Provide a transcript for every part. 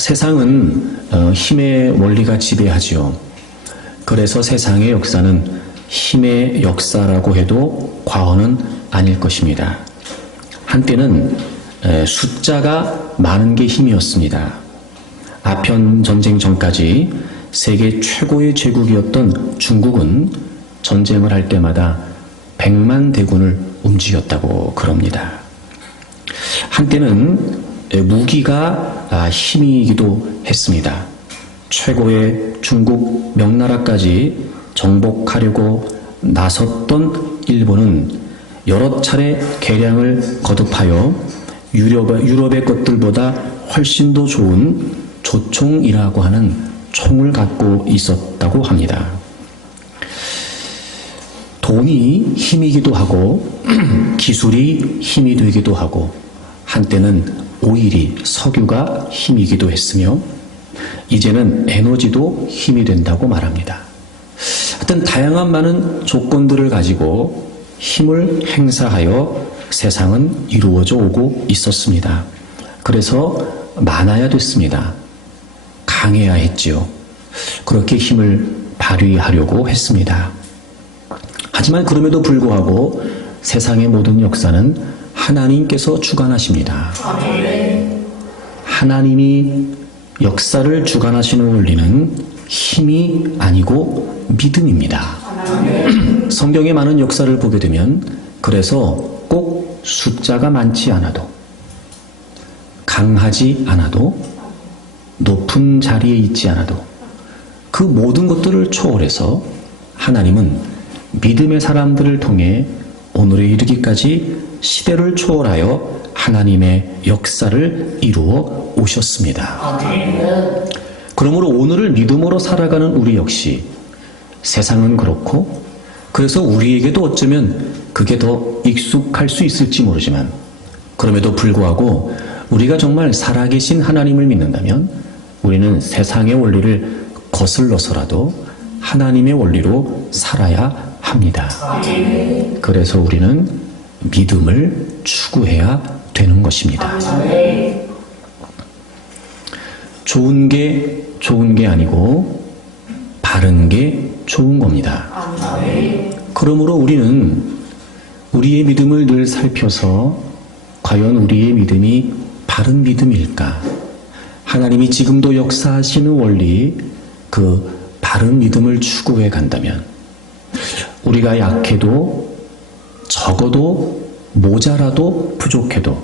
세상은 힘의 원리가 지배하지요. 그래서 세상의 역사는 힘의 역사라고 해도 과언은 아닐 것입니다. 한때는 숫자가 많은 게 힘이었습니다. 아편 전쟁 전까지 세계 최고의 제국이었던 중국은 전쟁을 할 때마다 100만 대군을 움직였다고 그럽니다. 한때는 무기가 힘이기도 했습니다. 최고의 중국 명나라까지 정복하려고 나섰던 일본은 여러 차례 개량을 거듭하여 유럽의 것들보다 훨씬 더 좋은 조총이라고 하는 총을 갖고 있었다고 합니다. 돈이 힘이기도 하고 기술이 힘이 되기도 하고 한때는 오일이 석유가 힘이기도 했으며 이제는 에너지도 힘이 된다고 말합니다. 하여튼 다양한 많은 조건들을 가지고 힘을 행사하여 세상은 이루어져 오고 있었습니다. 그래서 많아야 됐습니다. 강해야 했지요. 그렇게 힘을 발휘하려고 했습니다. 하지만 그럼에도 불구하고 세상의 모든 역사는 하나님께서 주관하십니다. 하나님이 역사를 주관하시는 원리는 힘이 아니고 믿음입니다. 성경의 많은 역사를 보게 되면 그래서 꼭 숫자가 많지 않아도 강하지 않아도 높은 자리에 있지 않아도 그 모든 것들을 초월해서 하나님은 믿음의 사람들을 통해 오늘에 이르기까지 시대를 초월하여 하나님의 역사를 이루어 오셨습니다. 그러므로 오늘을 믿음으로 살아가는 우리 역시 세상은 그렇고 그래서 우리에게도 어쩌면 그게 더 익숙할 수 있을지 모르지만 그럼에도 불구하고 우리가 정말 살아계신 하나님을 믿는다면 우리는 세상의 원리를 거슬러서라도 하나님의 원리로 살아야 합니다. 그래서 우리는 믿음을 추구해야 되는 것입니다. 좋은 게 아니고 바른 게 좋은 겁니다. 그러므로 우리는 우리의 믿음을 늘 살펴서 과연 우리의 믿음이 바른 믿음일까? 하나님이 지금도 역사하시는 원리, 그 바른 믿음을 추구해 간다면 우리가 약해도 적어도 모자라도 부족해도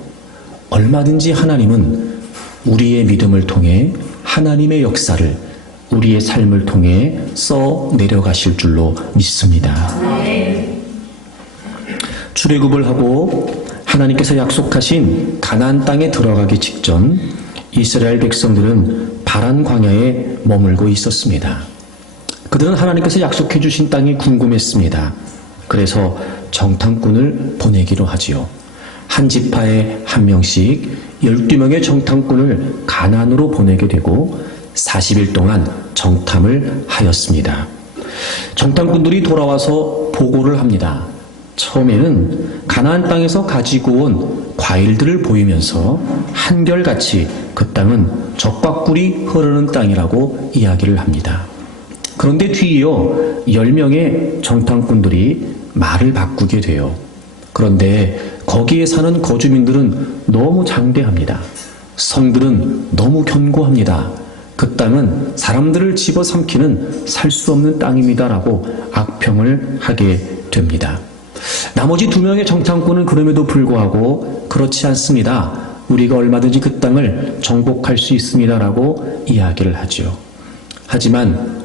얼마든지 하나님은 우리의 믿음을 통해 하나님의 역사를 우리의 삶을 통해 써 내려가실 줄로 믿습니다. 출애굽을 하고 하나님께서 약속하신 가나안 땅에 들어가기 직전 이스라엘 백성들은 파란 광야에 머물고 있었습니다. 그들은 하나님께서 약속해 주신 땅이 궁금했습니다. 그래서 정탐꾼을 보내기로 하지요. 한 지파에 한 명씩 12명의 정탐꾼을 가나안으로 보내게 되고 40일 동안 정탐을 하였습니다. 정탐꾼들이 돌아와서 보고를 합니다. 처음에는 가나안 땅에서 가지고 온 과일들을 보이면서 한결같이 그 땅은 젖과 꿀이 흐르는 땅이라고 이야기를 합니다. 그런데 뒤이어 10명의 정탐꾼들이 말을 바꾸게 돼요. 그런데 거기에 사는 거주민들은 너무 장대합니다. 성들은 너무 견고합니다. 그 땅은 사람들을 집어삼키는 살 수 없는 땅입니다라고 악평을 하게 됩니다. 나머지 2명의 정탐꾼은 그럼에도 불구하고 그렇지 않습니다. 우리가 얼마든지 그 땅을 정복할 수 있습니다라고 이야기를 하죠. 하지만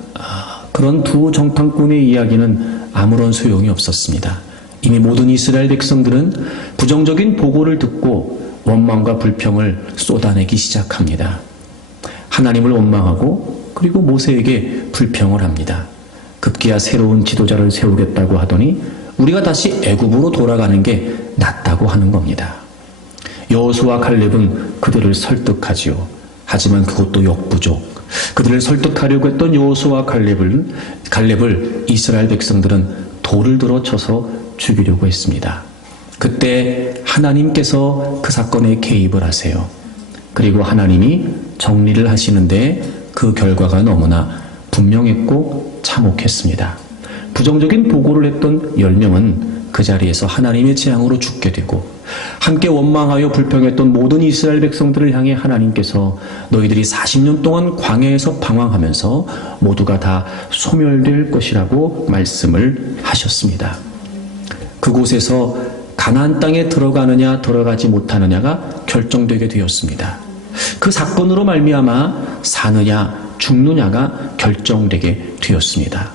그런 두 정탐꾼의 이야기는 아무런 소용이 없었습니다. 이미 모든 이스라엘 백성들은 부정적인 보고를 듣고 원망과 불평을 쏟아내기 시작합니다. 하나님을 원망하고 그리고 모세에게 불평을 합니다. 급기야 새로운 지도자를 세우겠다고 하더니 우리가 다시 애굽으로 돌아가는 게 낫다고 하는 겁니다. 여호수아와 갈렙은 그들을 설득하지요. 하지만 그것도 역부족. 그들을 설득하려고 했던 여호수아와 갈렙을 이스라엘 백성들은 돌을 들어 쳐서 죽이려고 했습니다. 그때 하나님께서 그 사건에 개입을 하세요. 그리고 하나님이 정리를 하시는데 그 결과가 너무나 분명했고 참혹했습니다. 부정적인 보고를 했던 10명은 그 자리에서 하나님의 재앙으로 죽게 되고, 함께 원망하여 불평했던 모든 이스라엘 백성들을 향해 하나님께서 너희들이 40년 동안 광야에서 방황하면서 모두가 다 소멸될 것이라고 말씀을 하셨습니다. 그곳에서 가나안 땅에 들어가느냐 들어가지 못하느냐가 결정되게 되었습니다. 그 사건으로 말미암아 사느냐 죽느냐가 결정되게 되었습니다.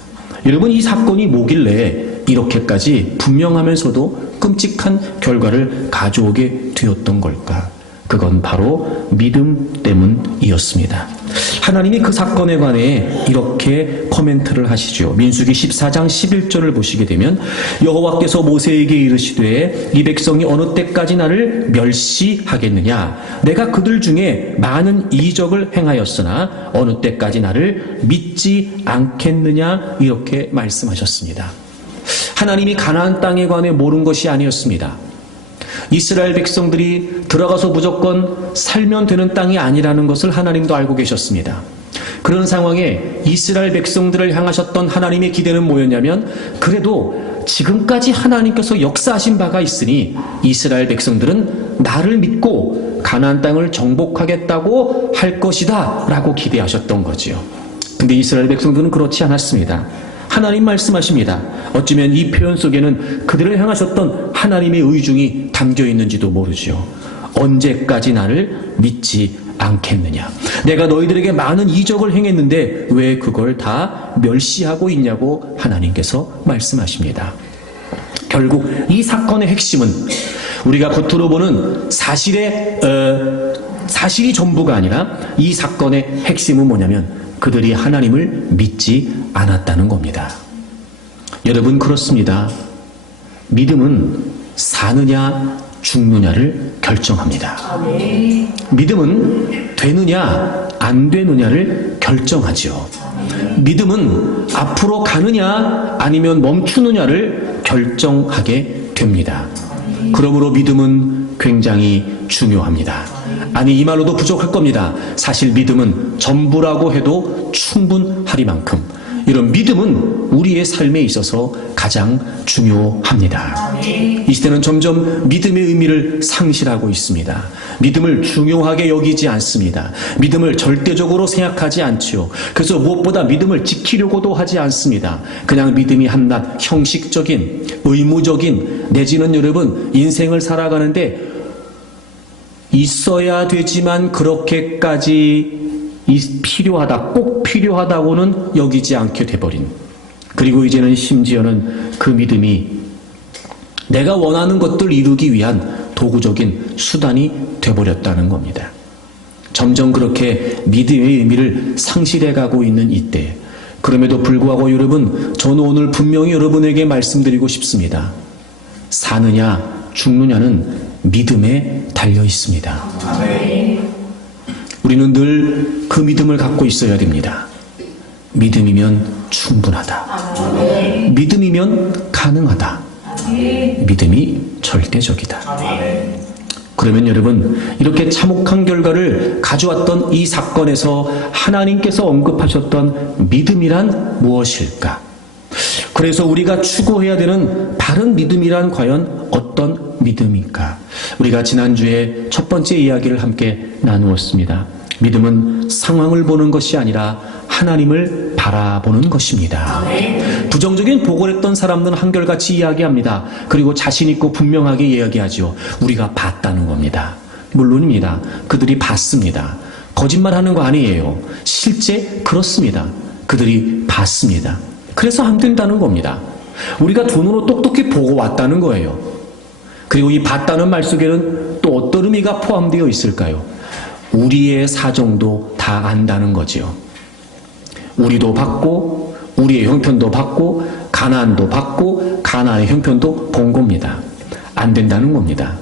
여러분, 이 사건이 뭐길래 이렇게까지 분명하면서도 끔찍한 결과를 가져오게 되었던 걸까? 그건 바로 믿음 때문이었습니다. 하나님이 그 사건에 관해 이렇게 코멘트를 하시죠. 민수기 14장 11절을 보시게 되면 여호와께서 모세에게 이르시되 이 백성이 어느 때까지 나를 멸시하겠느냐? 내가 그들 중에 많은 이적을 행하였으나 어느 때까지 나를 믿지 않겠느냐? 이렇게 말씀하셨습니다. 하나님이 가나안 땅에 관해 모른 것이 아니었습니다. 이스라엘 백성들이 들어가서 무조건 살면 되는 땅이 아니라는 것을 하나님도 알고 계셨습니다. 그런 상황에 이스라엘 백성들을 향하셨던 하나님의 기대는 뭐였냐면, 그래도 지금까지 하나님께서 역사하신 바가 있으니 이스라엘 백성들은 나를 믿고 가나안 땅을 정복하겠다고 할 것이다 라고 기대하셨던 거지요. 근데 이스라엘 백성들은 그렇지 않았습니다. 하나님 말씀하십니다. 어쩌면 이 표현 속에는 그들을 향하셨던 하나님의 의중이 담겨 있는지도 모르죠. 언제까지 나를 믿지 않겠느냐? 내가 너희들에게 많은 이적을 행했는데 왜 그걸 다 멸시하고 있냐고 하나님께서 말씀하십니다. 결국 이 사건의 핵심은 우리가 겉으로 보는 사실이 전부가 아니라 이 사건의 핵심은 뭐냐면 그들이 하나님을 믿지 않았다는 겁니다. 여러분, 그렇습니다. 믿음은 사느냐 죽느냐를 결정합니다. 믿음은 되느냐 안 되느냐를 결정하죠. 믿음은 앞으로 가느냐 아니면 멈추느냐를 결정하게 됩니다. 그러므로 믿음은 굉장히 중요합니다. 아니, 이 말로도 부족할 겁니다. 사실 믿음은 전부라고 해도 충분하리만큼 이런 믿음은 우리의 삶에 있어서 가장 중요합니다. 이 시대는 점점 믿음의 의미를 상실하고 있습니다. 믿음을 중요하게 여기지 않습니다. 믿음을 절대적으로 생각하지 않지요. 그래서 무엇보다 믿음을 지키려고도 하지 않습니다. 그냥 믿음이 한낱 형식적인, 의무적인, 내지는 여러분 인생을 살아가는데 있어야 되지만 그렇게까지 필요하다, 꼭 필요하다고는 여기지 않게 돼버린, 그리고 이제는 심지어는 그 믿음이 내가 원하는 것들 이루기 위한 도구적인 수단이 돼버렸다는 겁니다. 점점 그렇게 믿음의 의미를 상실해가고 있는 이때, 그럼에도 불구하고 여러분, 저는 오늘 분명히 여러분에게 말씀드리고 싶습니다. 사느냐 죽느냐는 믿음에 달려 있습니다. 우리는 늘 그 믿음을 갖고 있어야 됩니다. 믿음이면 충분하다. 믿음이면 가능하다. 믿음이 절대적이다. 그러면 여러분, 이렇게 참혹한 결과를 가져왔던 이 사건에서 하나님께서 언급하셨던 믿음이란 무엇일까? 그래서 우리가 추구해야 되는 바른 믿음이란 과연 어떤 믿음일까? 우리가 지난주에 첫 번째 이야기를 함께 나누었습니다. 믿음은 상황을 보는 것이 아니라 하나님을 바라보는 것입니다. 부정적인 보고를 했던 사람들은 한결같이 이야기합니다. 그리고 자신 있고 분명하게 이야기하죠. 우리가 봤다는 겁니다. 물론입니다. 그들이 봤습니다. 거짓말하는 거 아니에요. 실제 그렇습니다. 그들이 봤습니다. 그래서 안 된다는 겁니다. 우리가 두 눈으로 똑똑히 보고 왔다는 거예요. 그리고 이 봤다는 말 속에는 또 어떤 의미가 포함되어 있을까요? 우리의 사정도 다 안다는 거지요. 우리도 봤고 우리의 형편도 봤고 가나안도 봤고 가나안의 형편도 본 겁니다. 안 된다는 겁니다.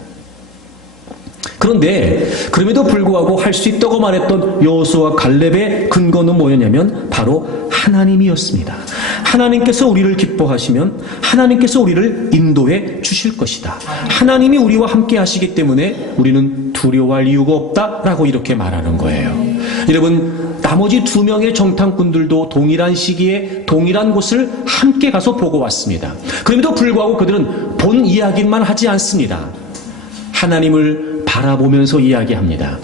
그런데 그럼에도 불구하고 할 수 있다고 말했던 여호수아와 갈렙의 근거는 뭐였냐면 바로 하나님이었습니다. 하나님께서 우리를 기뻐하시면 하나님께서 우리를 인도해 주실 것이다. 하나님이 우리와 함께 하시기 때문에 우리는 두려워할 이유가 없다라고 이렇게 말하는 거예요. 여러분, 나머지 2명의 정탐꾼들도 동일한 시기에 동일한 곳을 함께 가서 보고 왔습니다. 그럼에도 불구하고 그들은 본 이야기만 하지 않습니다. 하나님을 바라보면서 이야기합니다.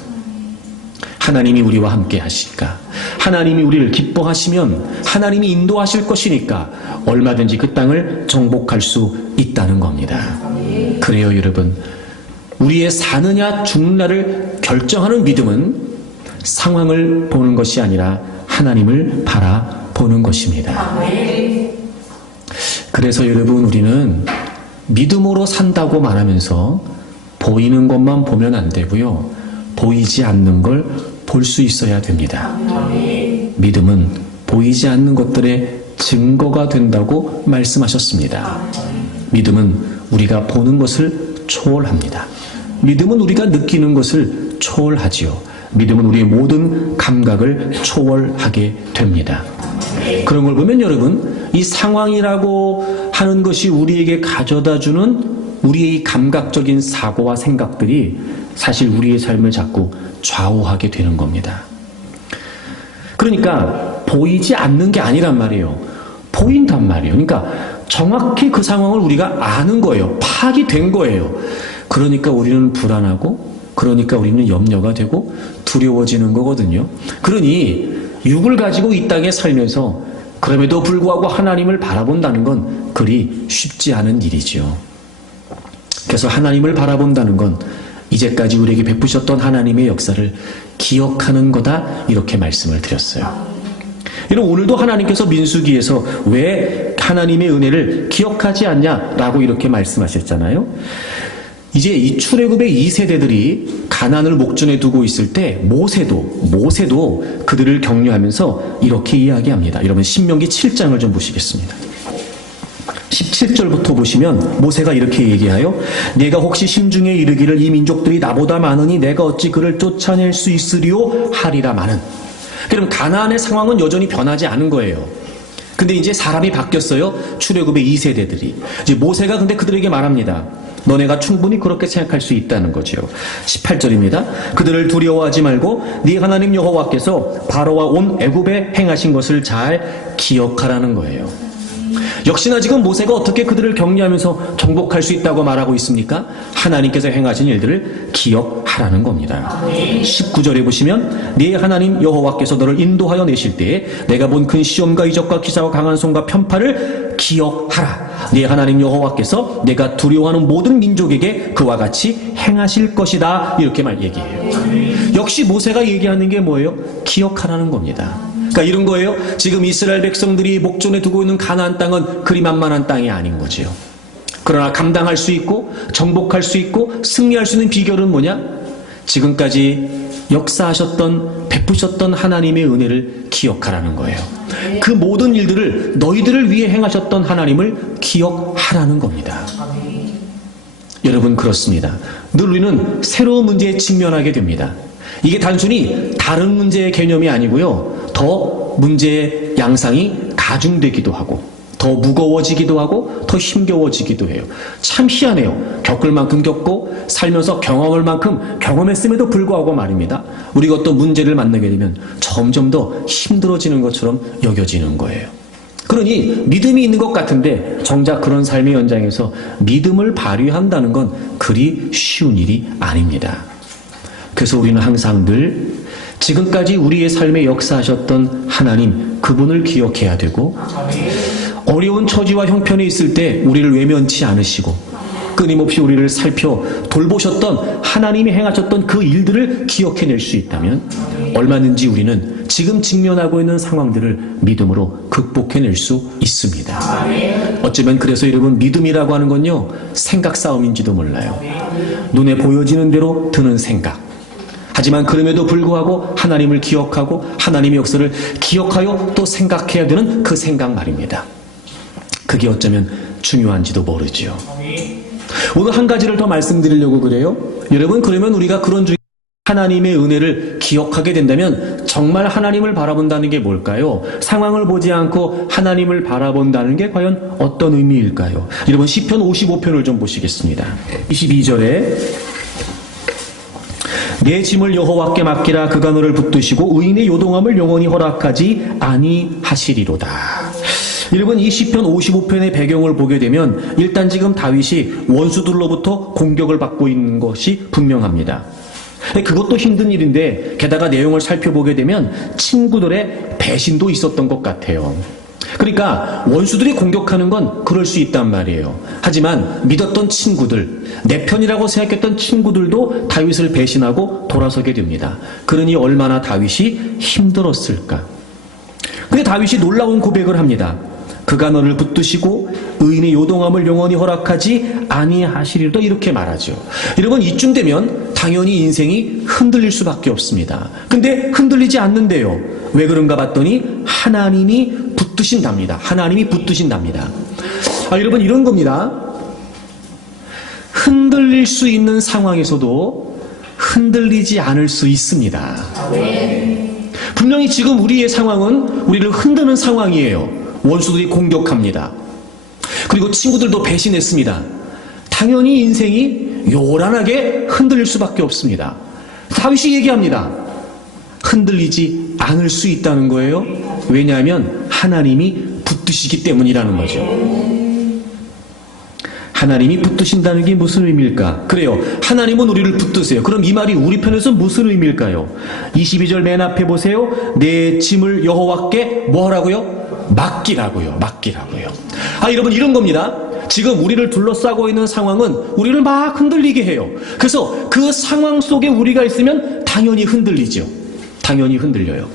하나님이 우리와 함께 하실까? 하나님이 우리를 기뻐하시면 하나님이 인도하실 것이니까 얼마든지 그 땅을 정복할 수 있다는 겁니다. 그래요, 여러분. 우리의 사느냐 죽느냐를 결정하는 믿음은 상황을 보는 것이 아니라 하나님을 바라보는 것입니다. 그래서 여러분, 우리는 믿음으로 산다고 말하면서 보이는 것만 보면 안 되고요. 보이지 않는 걸 볼 수 있어야 됩니다. 믿음은 보이지 않는 것들의 증거가 된다고 말씀하셨습니다. 믿음은 우리가 보는 것을 초월합니다. 믿음은 우리가 느끼는 것을 초월하지요. 믿음은 우리의 모든 감각을 초월하게 됩니다. 그런 걸 보면 여러분, 이 상황이라고 하는 것이 우리에게 가져다주는 우리의 감각적인 사고와 생각들이 사실 우리의 삶을 자꾸 좌우하게 되는 겁니다. 그러니까 보이지 않는 게 아니란 말이에요. 보인단 말이에요. 그러니까 정확히 그 상황을 우리가 아는 거예요. 파악이 된 거예요. 그러니까 우리는 불안하고, 그러니까 우리는 염려가 되고 두려워지는 거거든요. 그러니 육을 가지고 이 땅에 살면서 그럼에도 불구하고 하나님을 바라본다는 건 그리 쉽지 않은 일이지요. 그래서 하나님을 바라본다는 건 이제까지 우리에게 베푸셨던 하나님의 역사를 기억하는 거다, 이렇게 말씀을 드렸어요. 여러분, 오늘도 하나님께서 민수기에서 왜 하나님의 은혜를 기억하지 않냐라고 이렇게 말씀하셨잖아요. 이제 이 출애굽의 2세대들이 가나안을 목전에 두고 있을 때 모세도 그들을 격려하면서 이렇게 이야기합니다. 여러분, 신명기 7장을 좀 보시겠습니다. 17절부터 보시면 모세가 이렇게 얘기하여, 내가 혹시 심중에 이르기를 이 민족들이 나보다 많으니 내가 어찌 그를 쫓아낼 수 있으리요 하리라마는. 그럼 가나안의 상황은 여전히 변하지 않은 거예요. 근데 이제 사람이 바뀌었어요. 출애굽의 2세대들이. 이제 모세가 근데 그들에게 말합니다. 너네가 충분히 그렇게 생각할 수 있다는 거죠. 18절입니다. 그들을 두려워하지 말고 네 하나님 여호와께서 바로와 온 애굽에 행하신 것을 잘 기억하라는 거예요. 역시나 지금 모세가 어떻게 그들을 격려하면서 정복할 수 있다고 말하고 있습니까? 하나님께서 행하신 일들을 기억하라는 겁니다. 19절에 보시면 네 하나님 여호와께서 너를 인도하여 내실 때에 내가 본 큰 시험과 이적과 기사와 강한 손과 편파를 기억하라. 네 하나님 여호와께서 내가 두려워하는 모든 민족에게 그와 같이 행하실 것이다. 이렇게 얘기해요. 역시 모세가 얘기하는 게 뭐예요? 기억하라는 겁니다. 그러니까 이런 거예요. 지금 이스라엘 백성들이 목전에 두고 있는 가나안 땅은 그리 만만한 땅이 아닌 거지요. 그러나 감당할 수 있고 정복할 수 있고 승리할 수 있는 비결은 뭐냐? 지금까지 역사하셨던, 베푸셨던 하나님의 은혜를 기억하라는 거예요. 그 모든 일들을 너희들을 위해 행하셨던 하나님을 기억하라는 겁니다. 여러분, 그렇습니다. 늘 우리는 새로운 문제에 직면하게 됩니다. 이게 단순히 다른 문제의 개념이 아니고요. 더 문제의 양상이 가중되기도 하고 더 무거워지기도 하고 더 힘겨워지기도 해요. 참 희한해요. 겪을 만큼 겪고 살면서 경험할 만큼 경험했음에도 불구하고 말입니다. 우리가 어떤 문제를 만나게 되면 점점 더 힘들어지는 것처럼 여겨지는 거예요. 그러니 믿음이 있는 것 같은데 정작 그런 삶의 현장에서 믿음을 발휘한다는 건 그리 쉬운 일이 아닙니다. 그래서 우리는 항상 늘 지금까지 우리의 삶에 역사하셨던 하나님, 그분을 기억해야 되고, 어려운 처지와 형편에 있을 때 우리를 외면치 않으시고 끊임없이 우리를 살펴 돌보셨던 하나님이 행하셨던 그 일들을 기억해낼 수 있다면 얼마든지 우리는 지금 직면하고 있는 상황들을 믿음으로 극복해낼 수 있습니다. 어쩌면 그래서 여러분, 믿음이라고 하는 건요, 생각 싸움인지도 몰라요. 눈에 보여지는 대로 드는 생각. 하지만 그럼에도 불구하고 하나님을 기억하고 하나님의 역사를 기억하여 또 생각해야 되는 그 생각 말입니다. 그게 어쩌면 중요한지도 모르지요. 오늘 한 가지를 더 말씀드리려고 그래요. 여러분, 그러면 우리가 그런 중에 하나님의 은혜를 기억하게 된다면 정말 하나님을 바라본다는 게 뭘까요? 상황을 보지 않고 하나님을 바라본다는 게 과연 어떤 의미일까요? 여러분 시편 55편을 좀 보시겠습니다. 22절에 내 짐을 여호와께 맡기라. 그가 너를 붙드시고 의인의 요동함을 영원히 허락하지 아니하시리로다. 여러분 이 시편 55편의 배경을 보게 되면 일단 지금 다윗이 원수들로부터 공격을 받고 있는 것이 분명합니다. 그것도 힘든 일인데 게다가 내용을 살펴보게 되면 친구들의 배신도 있었던 것 같아요. 그러니까 원수들이 공격하는 건 그럴 수 있단 말이에요. 하지만 믿었던 친구들, 내 편이라고 생각했던 친구들도 다윗을 배신하고 돌아서게 됩니다. 그러니 얼마나 다윗이 힘들었을까. 근데 다윗이 놀라운 고백을 합니다. 그가 너를 붙드시고 의인의 요동함을 영원히 허락하지 아니하시리로다. 이렇게 말하죠. 여러분 이쯤 되면 당연히 인생이 흔들릴 수밖에 없습니다. 근데 흔들리지 않는데요. 왜 그런가 봤더니 하나님이 붙드신답니다. 하나님이 붙드신답니다. 여러분 이런 겁니다. 흔들릴 수 있는 상황에서도 흔들리지 않을 수 있습니다. 분명히 지금 우리의 상황은 우리를 흔드는 상황이에요. 원수들이 공격합니다. 그리고 친구들도 배신했습니다. 당연히 인생이 요란하게 흔들릴 수밖에 없습니다. 다윗이 얘기합니다. 흔들리지 않을 수 있다는 거예요. 왜냐하면 하나님이 붙드시기 때문이라는 거죠. 하나님이 붙드신다는 게 무슨 의미일까? 그래요. 하나님은 우리를 붙드세요. 그럼 이 말이 우리 편에서 무슨 의미일까요? 22절 맨 앞에 보세요. 내 짐을 여호와께 뭐 하라고요? 맡기라고요. 맡기라고요. 여러분 이런 겁니다. 지금 우리를 둘러싸고 있는 상황은 우리를 막 흔들리게 해요. 그래서 그 상황 속에 우리가 있으면 당연히 흔들리죠. 당연히 흔들려요.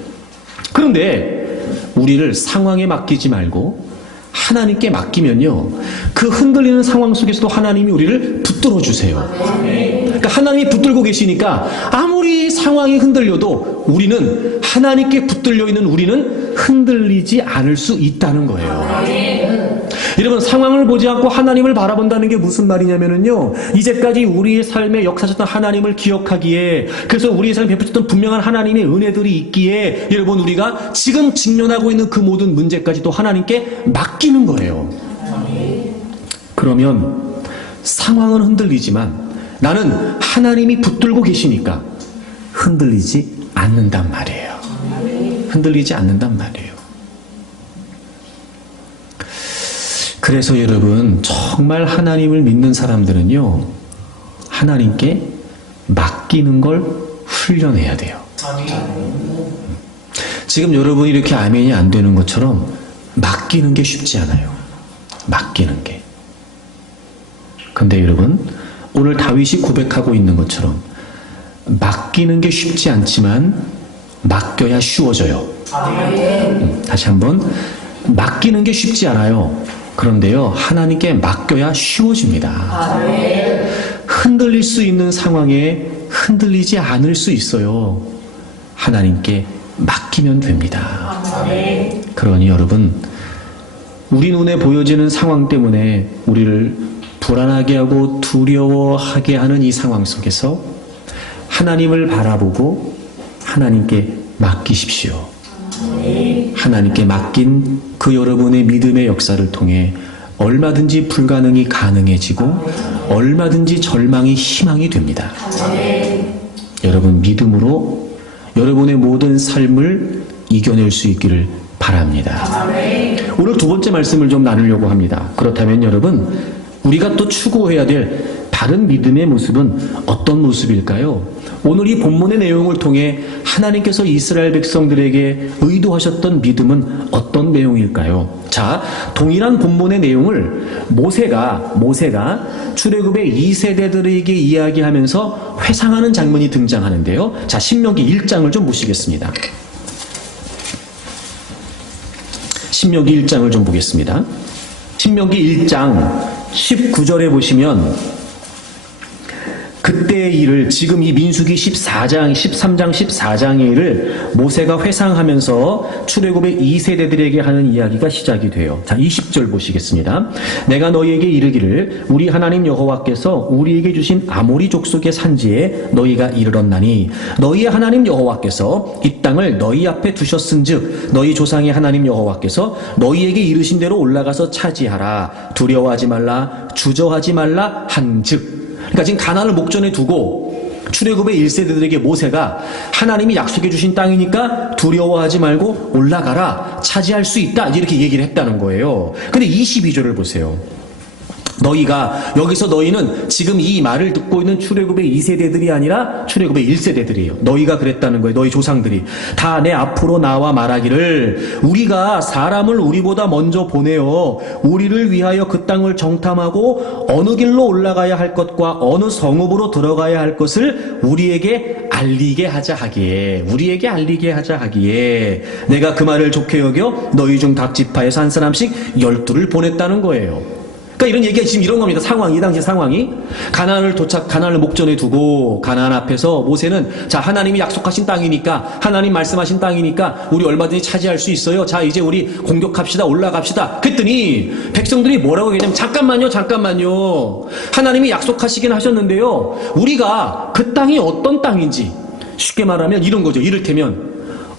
그런데 우리를 상황에 맡기지 말고 하나님께 맡기면요, 그 흔들리는 상황 속에서도 하나님이 우리를 붙들어 주세요. 그러니까 하나님이 붙들고 계시니까 아무리 상황이 흔들려도 우리는 하나님께 붙들려 있는 우리는 흔들리지 않을 수 있다는 거예요. 여러분 상황을 보지 않고 하나님을 바라본다는 게 무슨 말이냐면요, 이제까지 우리의 삶에 역사하셨던 하나님을 기억하기에, 그래서 우리의 삶에 베푸셨던 분명한 하나님의 은혜들이 있기에 여러분 우리가 지금 직면하고 있는 그 모든 문제까지도 하나님께 맡기는 거예요. 그러면 상황은 흔들리지만 나는 하나님이 붙들고 계시니까 흔들리지 않는단 말이에요. 흔들리지 않는단 말이에요. 그래서 여러분 정말 하나님을 믿는 사람들은요, 하나님께 맡기는 걸 훈련해야 돼요. 지금 여러분이 이렇게 아멘이 안 되는 것처럼 맡기는 게 쉽지 않아요. 맡기는 게. 근데 여러분 오늘 다윗이 고백하고 있는 것처럼 맡기는 게 쉽지 않지만 맡겨야 쉬워져요. 다시 한번, 맡기는 게 쉽지 않아요. 그런데요, 하나님께 맡겨야 쉬워집니다. 흔들릴 수 있는 상황에 흔들리지 않을 수 있어요. 하나님께 맡기면 됩니다. 그러니 여러분, 우리 눈에 보여지는 상황 때문에 우리를 불안하게 하고 두려워하게 하는 이 상황 속에서 하나님을 바라보고 하나님께 맡기십시오. 하나님께 맡긴 그 여러분의 믿음의 역사를 통해 얼마든지 불가능이 가능해지고 얼마든지 절망이 희망이 됩니다. 여러분 믿음으로 여러분의 모든 삶을 이겨낼 수 있기를 바랍니다. 오늘 두 번째 말씀을 좀 나누려고 합니다. 그렇다면 여러분, 우리가 또 추구해야 될 다른 믿음의 모습은 어떤 모습일까요? 오늘 이 본문의 내용을 통해 하나님께서 이스라엘 백성들에게 의도하셨던 믿음은 어떤 내용일까요? 자, 동일한 본문의 내용을 모세가 출애굽의 2세대들에게 이야기하면서 회상하는 장면이 등장하는데요. 자, 신명기 1장을 좀 보시겠습니다. 신명기 1장을 좀 보겠습니다. 신명기 1장 19절에 보시면, 그때 그들의 일을 지금 이 민수기 13장 14장의 일을 모세가 회상하면서 출애굽의 2세대들에게 하는 이야기가 시작이 돼요. 자, 20절 보시겠습니다. 내가 너희에게 이르기를 우리 하나님 여호와께서 우리에게 주신 아모리 족속의 산지에 너희가 이르렀나니 너희의 하나님 여호와께서 이 땅을 너희 앞에 두셨은즉 너희 조상의 하나님 여호와께서 너희에게 이르신 대로 올라가서 차지하라. 두려워하지 말라, 주저하지 말라 한즉. 그러니까 지금 가나안을 목전에 두고 출애굽의 1세대들에게 모세가 하나님이 약속해 주신 땅이니까 두려워하지 말고 올라가라, 차지할 수 있다, 이렇게 얘기를 했다는 거예요. 근데 22절을 보세요. 너희가, 여기서 너희는 지금 이 말을 듣고 있는 출애굽의 2세대들이 아니라 출애굽의 1세대들이에요. 너희가 그랬다는 거예요. 너희 조상들이 다 내 앞으로 나와 말하기를 우리가 사람을 우리보다 먼저 보내어 우리를 위하여 그 땅을 정탐하고 어느 길로 올라가야 할 것과 어느 성읍으로 들어가야 할 것을 우리에게 알리게 하자 하기에, 우리에게 알리게 하자 하기에 내가 그 말을 좋게 여겨 너희 중 각 지파에서 한 사람씩 12를 보냈다는 거예요. 그러니까 이런 얘기가 지금 이런 겁니다. 상황이, 이 당시 상황이 가나안을 목전에 두고 가나안 앞에서 모세는 자, 하나님이 약속하신 땅이니까, 하나님 말씀하신 땅이니까 우리 얼마든지 차지할 수 있어요. 자, 이제 우리 공격합시다, 올라갑시다. 그랬더니 백성들이 뭐라고 얘기하냐면 잠깐만요. 하나님이 약속하시긴 하셨는데요, 우리가 그 땅이 어떤 땅인지, 쉽게 말하면 이런 거죠. 이를테면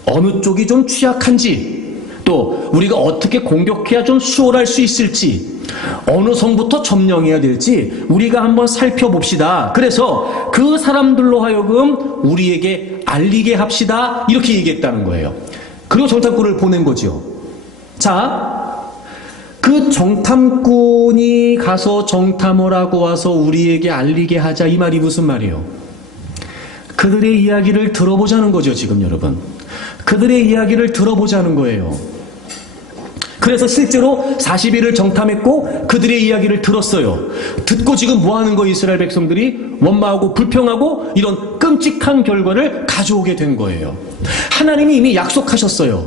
어느 쪽이 좀 취약한지, 또 우리가 어떻게 공격해야 좀 수월할 수 있을지, 어느 성부터 점령해야 될지 우리가 한번 살펴봅시다. 그래서 그 사람들로 하여금 우리에게 알리게 합시다, 이렇게 얘기했다는 거예요. 그리고 정탐꾼을 보낸 거죠. 자, 그 정탐꾼이 가서 정탐을 하고 와서 우리에게 알리게 하자, 이 말이 무슨 말이에요? 그들의 이야기를 들어보자는 거죠. 지금 여러분, 그들의 이야기를 들어보자는 거예요. 그래서 실제로 40일을 정탐했고 그들의 이야기를 들었어요. 듣고 지금 뭐 하는 거예요? 이스라엘 백성들이 원망하고 불평하고 이런 끔찍한 결과를 가져오게 된 거예요. 하나님이 이미 약속하셨어요.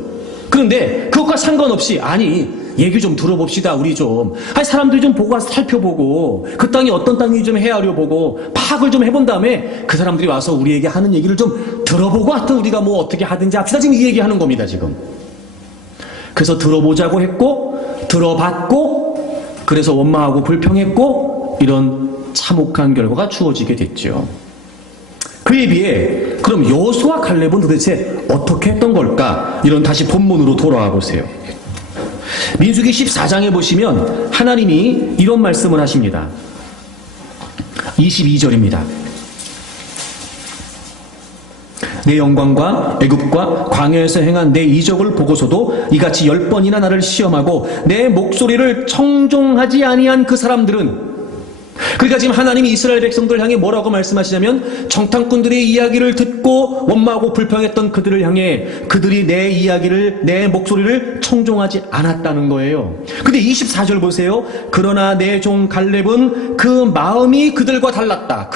그런데 그것과 상관없이, 아니, 얘기 좀 들어봅시다. 우리 좀, 사람들이 좀 보고 와서 살펴보고 그 땅이 어떤 땅인지 좀 헤아려 보고 파악을 좀 해본 다음에 그 사람들이 와서 우리에게 하는 얘기를 좀 들어보고 하여튼 우리가 뭐 어떻게 하든지 합시다, 지금 이 얘기하는 겁니다. 지금. 그래서 들어보자고 했고 들어봤고 그래서 원망하고 불평했고 이런 참혹한 결과가 주어지게 됐죠. 그에 비해 그럼 여호수아 갈렙은 도대체 어떻게 했던 걸까? 이런 다시 본문으로 돌아와 보세요. 민수기 14장에 보시면 하나님이 이런 말씀을 하십니다. 22절입니다. 내 영광과 애굽과 광야에서 행한 내 이적을 보고서도 이같이 10번이나 나를 시험하고 내 목소리를 청종하지 아니한 그 사람들은, 그러니까 지금 하나님이 이스라엘 백성들을 향해 뭐라고 말씀하시냐면 정탐꾼들의 이야기를 듣고 원망하고 불평했던 그들을 향해 그들이 내 이야기를, 내 목소리를 청종하지 않았다는 거예요. 근데 24절 보세요. 그러나 내 종 갈렙은 그 마음이 그들과 달랐다.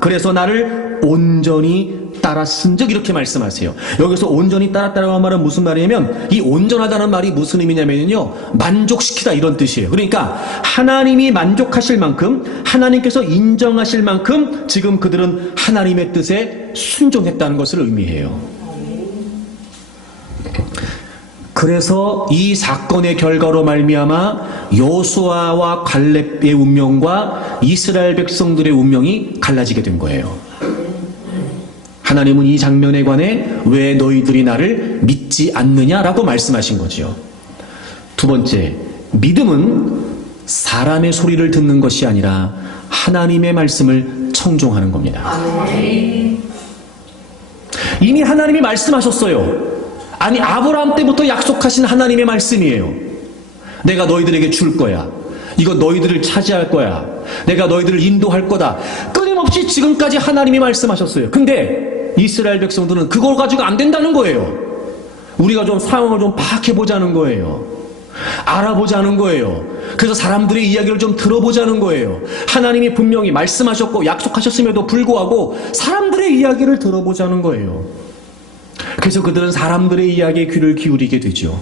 그래서 나를 온전히 따랐은즉, 이렇게 말씀하세요. 여기서 온전히 따랐다는 말은 무슨 말이냐면, 이 온전하다는 말이 무슨 의미냐면요, 만족시키다, 이런 뜻이에요. 그러니까 하나님이 만족하실 만큼, 하나님께서 인정하실 만큼 지금 그들은 하나님의 뜻에 순종했다는 것을 의미해요. 그래서 이 사건의 결과로 말미암아 여호수아와 갈렙의 운명과 이스라엘 백성들의 운명이 갈라지게 된 거예요. 하나님은 이 장면에 관해 왜 너희들이 나를 믿지 않느냐라고 말씀하신 거죠. 두 번째, 믿음은 사람의 소리를 듣는 것이 아니라 하나님의 말씀을 청종하는 겁니다. 이미 하나님이 말씀하셨어요. 아니, 아브라함 때부터 약속하신 하나님의 말씀이에요. 내가 너희들에게 줄 거야. 이거 너희들을 차지할 거야. 내가 너희들을 인도할 거다. 끊임없이 지금까지 하나님이 말씀하셨어요. 근데 이스라엘 백성들은 그걸 가지고 안 된다는 거예요. 우리가 좀 상황을 좀 파악해보자는 거예요. 알아보자는 거예요. 그래서 사람들의 이야기를 좀 들어보자는 거예요. 하나님이 분명히 말씀하셨고 약속하셨음에도 불구하고 사람들의 이야기를 들어보자는 거예요. 그래서 그들은 사람들의 이야기에 귀를 기울이게 되죠.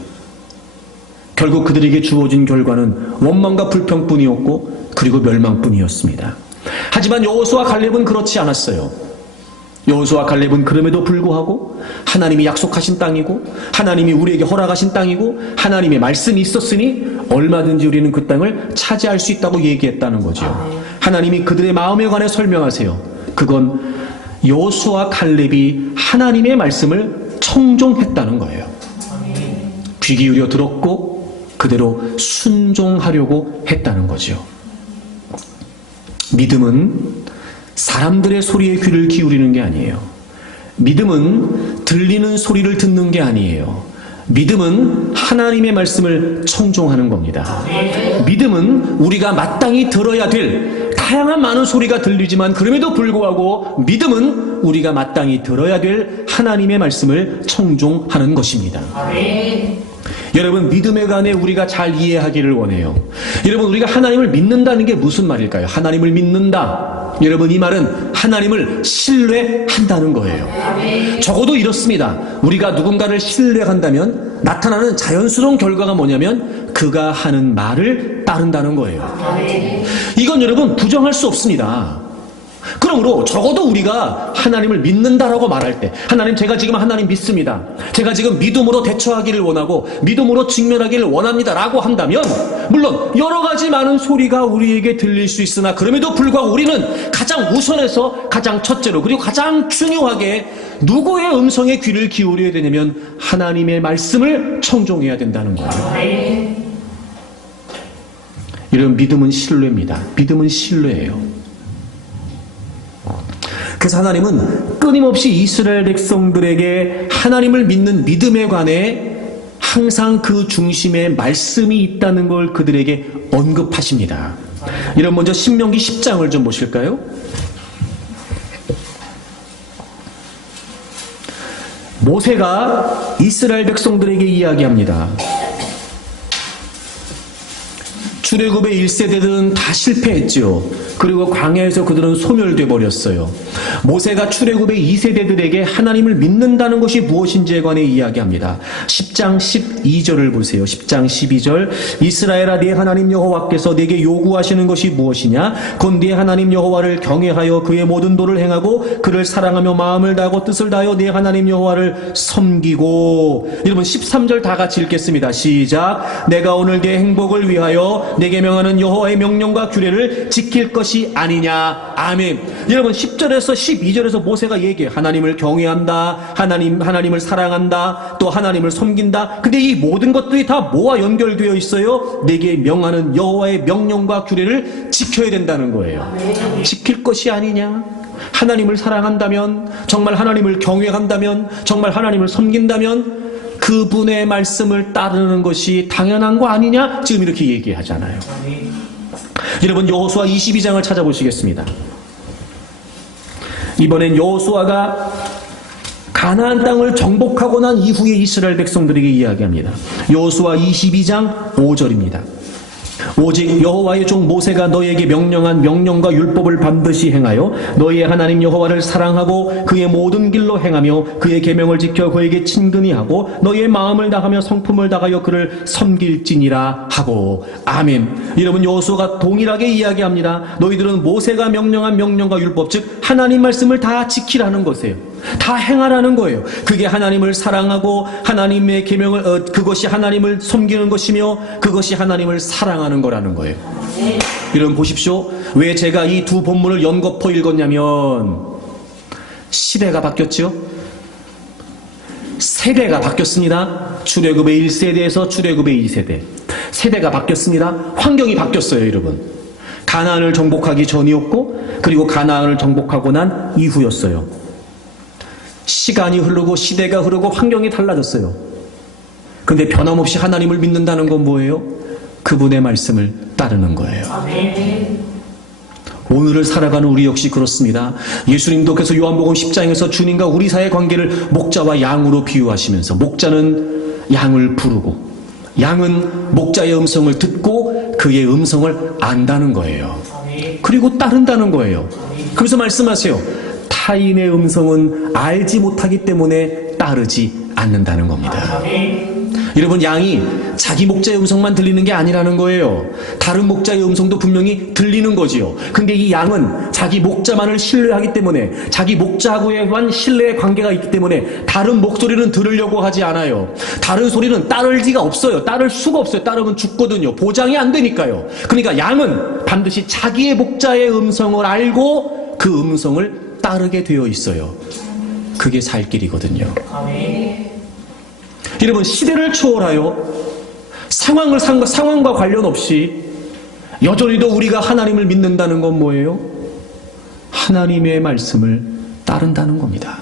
결국 그들에게 주어진 결과는 원망과 불평뿐이었고 그리고 멸망뿐이었습니다. 하지만 여호수아 갈렙은 그렇지 않았어요. 여호수아 갈렙은 그럼에도 불구하고 하나님이 약속하신 땅이고 하나님이 우리에게 허락하신 땅이고 하나님의 말씀이 있었으니 얼마든지 우리는 그 땅을 차지할 수 있다고 얘기했다는 거죠. 하나님이 그들의 마음에 관해 설명하세요. 그건 여호수아 갈렙이 하나님의 말씀을 청종했다는 거예요. 귀 기울여 들었고 그대로 순종하려고 했다는 거죠. 믿음은 사람들의 소리에 귀를 기울이는 게 아니에요. 믿음은 들리는 소리를 듣는 게 아니에요. 믿음은 하나님의 말씀을 청종하는 겁니다. 믿음은 우리가 마땅히 들어야 될 다양한 많은 소리가 들리지만 그럼에도 불구하고 믿음은 우리가 마땅히 들어야 될 하나님의 말씀을 청종하는 것입니다. 여러분, 믿음에 관해 우리가 잘 이해하기를 원해요. 여러분, 우리가 하나님을 믿는다는 게 무슨 말일까요? 하나님을 믿는다. 여러분, 이 말은 하나님을 신뢰한다는 거예요. 적어도 이렇습니다. 우리가 누군가를 신뢰한다면 나타나는 자연스러운 결과가 뭐냐면 그가 하는 말을 따른다는 거예요. 이건 여러분 부정할 수 없습니다. 그러므로 적어도 우리가 하나님을 믿는다라고 말할 때 하나님, 제가 지금 하나님 믿습니다. 제가 지금 믿음으로 대처하기를 원하고 믿음으로 직면하기를 원합니다 라고 한다면 물론 여러 가지 많은 소리가 우리에게 들릴 수 있으나 그럼에도 불구하고 우리는 가장 우선해서 가장 첫째로 그리고 가장 중요하게 누구의 음성에 귀를 기울여야 되냐면 하나님의 말씀을 청종해야 된다는 거예요. 이런 믿음은 신뢰입니다. 믿음은 신뢰예요. 그래서 하나님은 끊임없이 이스라엘 백성들에게 하나님을 믿는 믿음에 관해 항상 그 중심에 말씀이 있다는 걸 그들에게 언급하십니다. 이런 먼저 신명기 10장을 좀 보실까요? 모세가 이스라엘 백성들에게 이야기합니다. 출애굽의 1세대들은 다 실패했죠. 그리고 광야에서 그들은 소멸돼 버렸어요. 모세가 출애굽의 2세대들에게 하나님을 믿는다는 것이 무엇인지에 관해 이야기합니다. 10장 12절을 보세요. 10장 12절. 이스라엘아, 네 하나님 여호와께서 네게 요구하시는 것이 무엇이냐? 곧 네 하나님 여호와를 경외하여 그의 모든 도를 행하고 그를 사랑하며 마음을 다하고 뜻을 다하여 네 하나님 여호와를 섬기고. 여러분 13절 다 같이 읽겠습니다. 시작. 내가 오늘 네 행복을 위하여 내게 명하는 여호와의 명령과 규례를 지킬 것이 아니냐. 아멘. 여러분 10절에서 12절에서 모세가 얘기해. 하나님을 경외한다. 하나님을 사랑한다. 또 하나님을 섬긴다. 근데 이 모든 것들이 다 뭐와 연결되어 있어요? 내게 명하는 여호와의 명령과 규례를 지켜야 된다는 거예요. 지킬 것이 아니냐. 하나님을 사랑한다면, 정말 하나님을 경외한다면, 정말 하나님을 섬긴다면 그분의 말씀을 따르는 것이 당연한 거 아니냐? 지금 이렇게 얘기하잖아요. 여러분 여호수아 22장을 찾아보시겠습니다. 이번엔 여호수아가 가나안 땅을 정복하고 난 이후에 이스라엘 백성들에게 이야기합니다. 여호수아 22장 5절입니다. 오직 여호와의 종 모세가 너희에게 명령한 명령과 율법을 반드시 행하여 너희의 하나님 여호와를 사랑하고 그의 모든 길로 행하며 그의 계명을 지켜 그에게 친근히 하고 너희의 마음을 다하며 성품을 다하여 그를 섬길지니라 하고. 아멘. 여러분 여호수아가 동일하게 이야기합니다. 너희들은 모세가 명령한 명령과 율법, 즉 하나님 말씀을 다 지키라는 것이에요. 다 행하라는 거예요. 그게 하나님을 사랑하고 하나님의 계명을 그것이 하나님을 섬기는 것이며 그것이 하나님을 사랑하는 거라는 거예요. 여러분 보십시오. 왜 제가 이 두 본문을 연거푸 읽었냐면 시대가 바뀌었죠. 세대가 바뀌었습니다. 출애굽의 1세대에서 출애굽의 2세대. 세대가 바뀌었습니다. 환경이 바뀌었어요, 여러분. 가나안을 정복하기 전이었고 그리고 가나안을 정복하고 난 이후였어요. 시간이 흐르고 시대가 흐르고 환경이 달라졌어요. 근데 변함없이 하나님을 믿는다는 건 뭐예요? 그분의 말씀을 따르는 거예요. 오늘을 살아가는 우리 역시 그렇습니다. 예수님도 그래서 요한복음 10장에서 주님과 우리 사이의 관계를 목자와 양으로 비유하시면서 목자는 양을 부르고 양은 목자의 음성을 듣고 그의 음성을 안다는 거예요. 그리고 따른다는 거예요. 그래서 말씀하세요. 타인의 음성은 알지 못하기 때문에 따르지 않는다는 겁니다. 여러분 양이 자기 목자의 음성만 들리는 게 아니라는 거예요. 다른 목자의 음성도 분명히 들리는 거지요. 근데 이 양은 자기 목자만을 신뢰하기 때문에, 자기 목자하고만 신뢰의 관계가 있기 때문에 다른 목소리는 들으려고 하지 않아요. 다른 소리는 따를 리가 없어요. 따를 수가 없어요. 따르면 죽거든요. 보장이 안 되니까요. 그러니까 양은 반드시 자기의 목자의 음성을 알고 그 음성을 따르게 되어 있어요. 그게 살 길이거든요. 여러분, 시대를 초월하여 상황과 관련 없이 여전히도 우리가 하나님을 믿는다는 건 뭐예요? 하나님의 말씀을 따른다는 겁니다.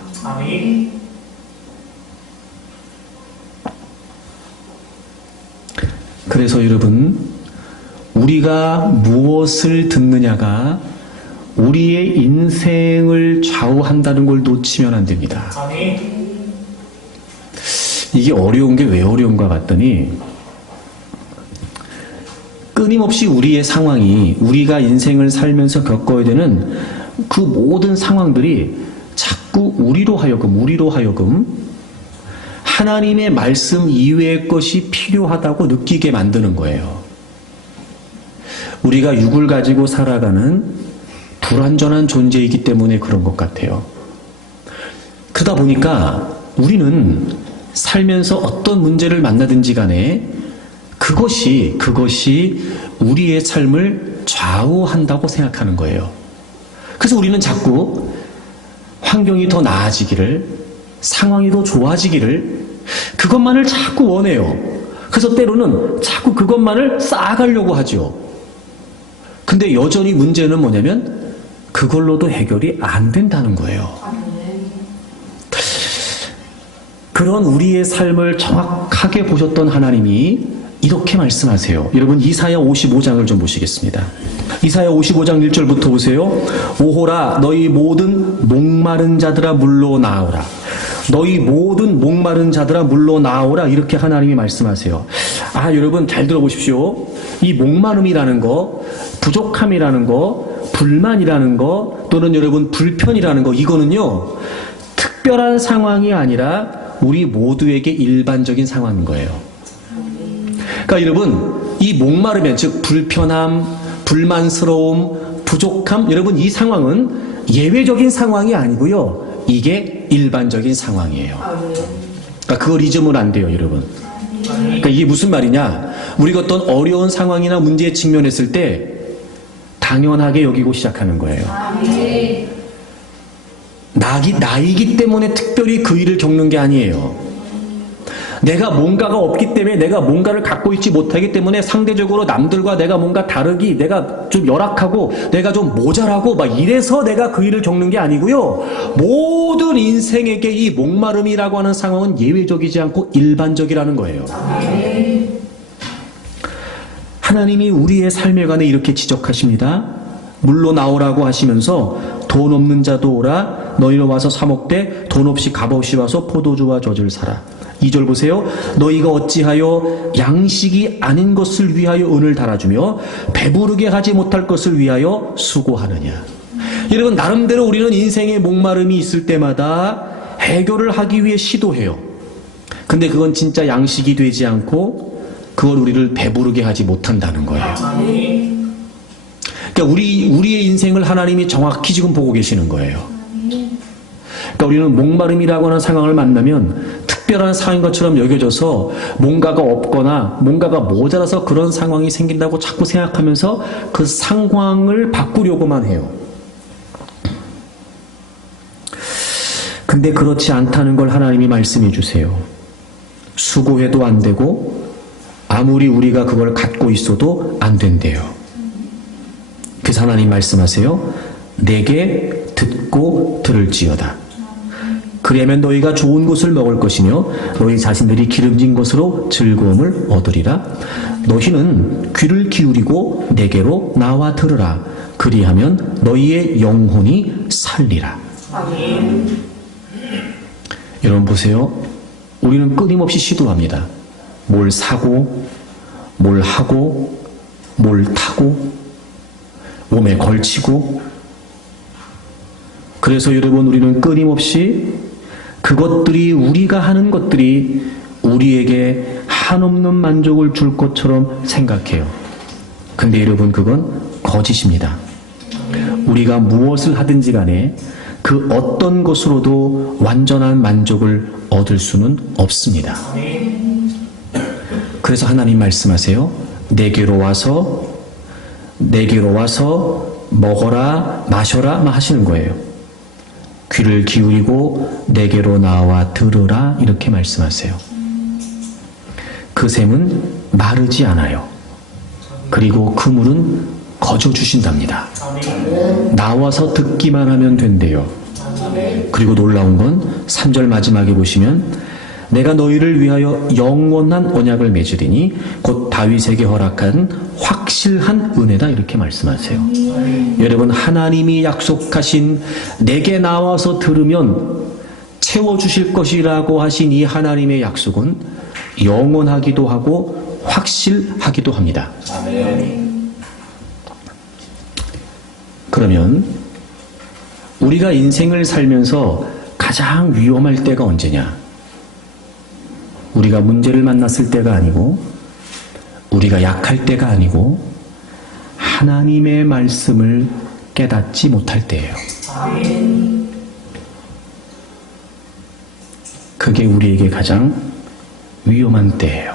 그래서 여러분, 우리가 무엇을 듣느냐가 우리의 인생을 좌우한다는 걸 놓치면 안 됩니다. 이게 어려운 게 왜 어려운가 봤더니, 끊임없이 우리의 상황이, 우리가 인생을 살면서 겪어야 되는 그 모든 상황들이 자꾸 우리로 하여금 하나님의 말씀 이외의 것이 필요하다고 느끼게 만드는 거예요. 우리가 육을 가지고 살아가는 불완전한 존재이기 때문에 그런 것 같아요. 그러다 보니까 우리는 살면서 어떤 문제를 만나든지 간에 그것이 우리의 삶을 좌우한다고 생각하는 거예요. 그래서 우리는 자꾸 환경이 더 나아지기를, 상황이 더 좋아지기를, 그것만을 자꾸 원해요. 그래서 때로는 자꾸 그것만을 쌓아가려고 하죠. 근데 여전히 문제는 뭐냐면 그걸로도 해결이 안 된다는 거예요. 그런 우리의 삶을 정확하게 보셨던 하나님이 이렇게 말씀하세요. 여러분, 이사야 55장을 좀 보시겠습니다. 이사야 55장 1절부터 보세요. 오호라, 너희 모든 목마른 자들아 물로 나오라. 너희 모든 목마른 자들아 물로 나오라. 이렇게 하나님이 말씀하세요. 여러분 잘 들어보십시오. 이 목마름이라는 거, 부족함이라는 거, 불만이라는 거, 또는 여러분 불편이라는 거, 이거는요 특별한 상황이 아니라 우리 모두에게 일반적인 상황인 거예요. 그러니까 여러분, 이 목마르면, 즉 불편함, 불만스러움, 부족함, 여러분 이 상황은 예외적인 상황이 아니고요, 이게 일반적인 상황이에요. 그러니까 그걸 잊으면 안 돼요, 여러분. 그러니까 이게 무슨 말이냐? 우리가 어떤 어려운 상황이나 문제에 직면했을 때 당연하게 여기고 시작하는 거예요. 나이기 때문에 특별히 그 일을 겪는 게 아니에요. 내가 뭔가가 없기 때문에, 내가 뭔가를 갖고 있지 못하기 때문에 상대적으로 남들과 내가 뭔가 다르기, 내가 좀 열악하고 내가 좀 모자라고 막 이래서 내가 그 일을 겪는 게 아니고요, 모든 인생에게 이 목마름이라고 하는 상황은 예외적이지 않고 일반적이라는 거예요. 하나님이 우리의 삶에 관해 이렇게 지적하십니다. 물로 나오라고 하시면서 돈 없는 자도 오라. 너희는 와서 사 먹되 돈 없이 값없이 와서 포도주와 젖을 사라. 2절 보세요. 너희가 어찌하여 양식이 아닌 것을 위하여 은을 달아주며 배부르게 하지 못할 것을 위하여 수고하느냐. 여러분, 나름대로 우리는 인생에 목마름이 있을 때마다 해결을 하기 위해 시도해요. 근데 그건 진짜 양식이 되지 않고 그걸 우리를 배부르게 하지 못한다는 거예요. 그러니까 우리의 인생을 하나님이 정확히 지금 보고 계시는 거예요. 그러니까 우리는 목마름이라고 하는 상황을 만나면 특별한 상황인 것처럼 여겨져서 뭔가가 없거나 뭔가가 모자라서 그런 상황이 생긴다고 자꾸 생각하면서 그 상황을 바꾸려고만 해요. 근데 그렇지 않다는 걸 하나님이 말씀해 주세요. 수고해도 안 되고 아무리 우리가 그걸 갖고 있어도 안 된대요. 그래서 하나님 말씀하세요. 내게 듣고 들을지어다. 그리하면 너희가 좋은 것을 먹을 것이며 너희 자신들이 기름진 것으로 즐거움을 얻으리라. 너희는 귀를 기울이고 내게로 나와 들으라. 그리하면 너희의 영혼이 살리라. 여러분 보세요. 우리는 끊임없이 시도합니다. 뭘 사고, 뭘 하고, 뭘 타고, 몸에 걸치고. 그래서 여러분, 우리는 끊임없이 그것들이, 우리가 하는 것들이 우리에게 한없는 만족을 줄 것처럼 생각해요. 근데 여러분, 그건 거짓입니다. 우리가 무엇을 하든지 간에 그 어떤 것으로도 완전한 만족을 얻을 수는 없습니다. 그래서 하나님 말씀하세요. 내게로 와서 먹어라 마셔라 하시는 거예요. 귀를 기울이고 내게로 나와 들으라 이렇게 말씀하세요. 그 샘은 마르지 않아요. 그리고 그 물은 거저 주신답니다. 나와서 듣기만 하면 된대요. 그리고 놀라운 건 3절 마지막에 보시면 내가 너희를 위하여 영원한 언약을 맺으리니 곧 다윗에게 허락한 확실한 은혜다 이렇게 말씀하세요. 여러분, 하나님이 약속하신 내게 나와서 들으면 채워주실 것이라고 하신 이 하나님의 약속은 영원하기도 하고 확실하기도 합니다. 그러면 우리가 인생을 살면서 가장 위험할 때가 언제냐? 우리가 문제를 만났을 때가 아니고, 우리가 약할 때가 아니고, 하나님의 말씀을 깨닫지 못할 때예요. 그게 우리에게 가장 위험한 때예요.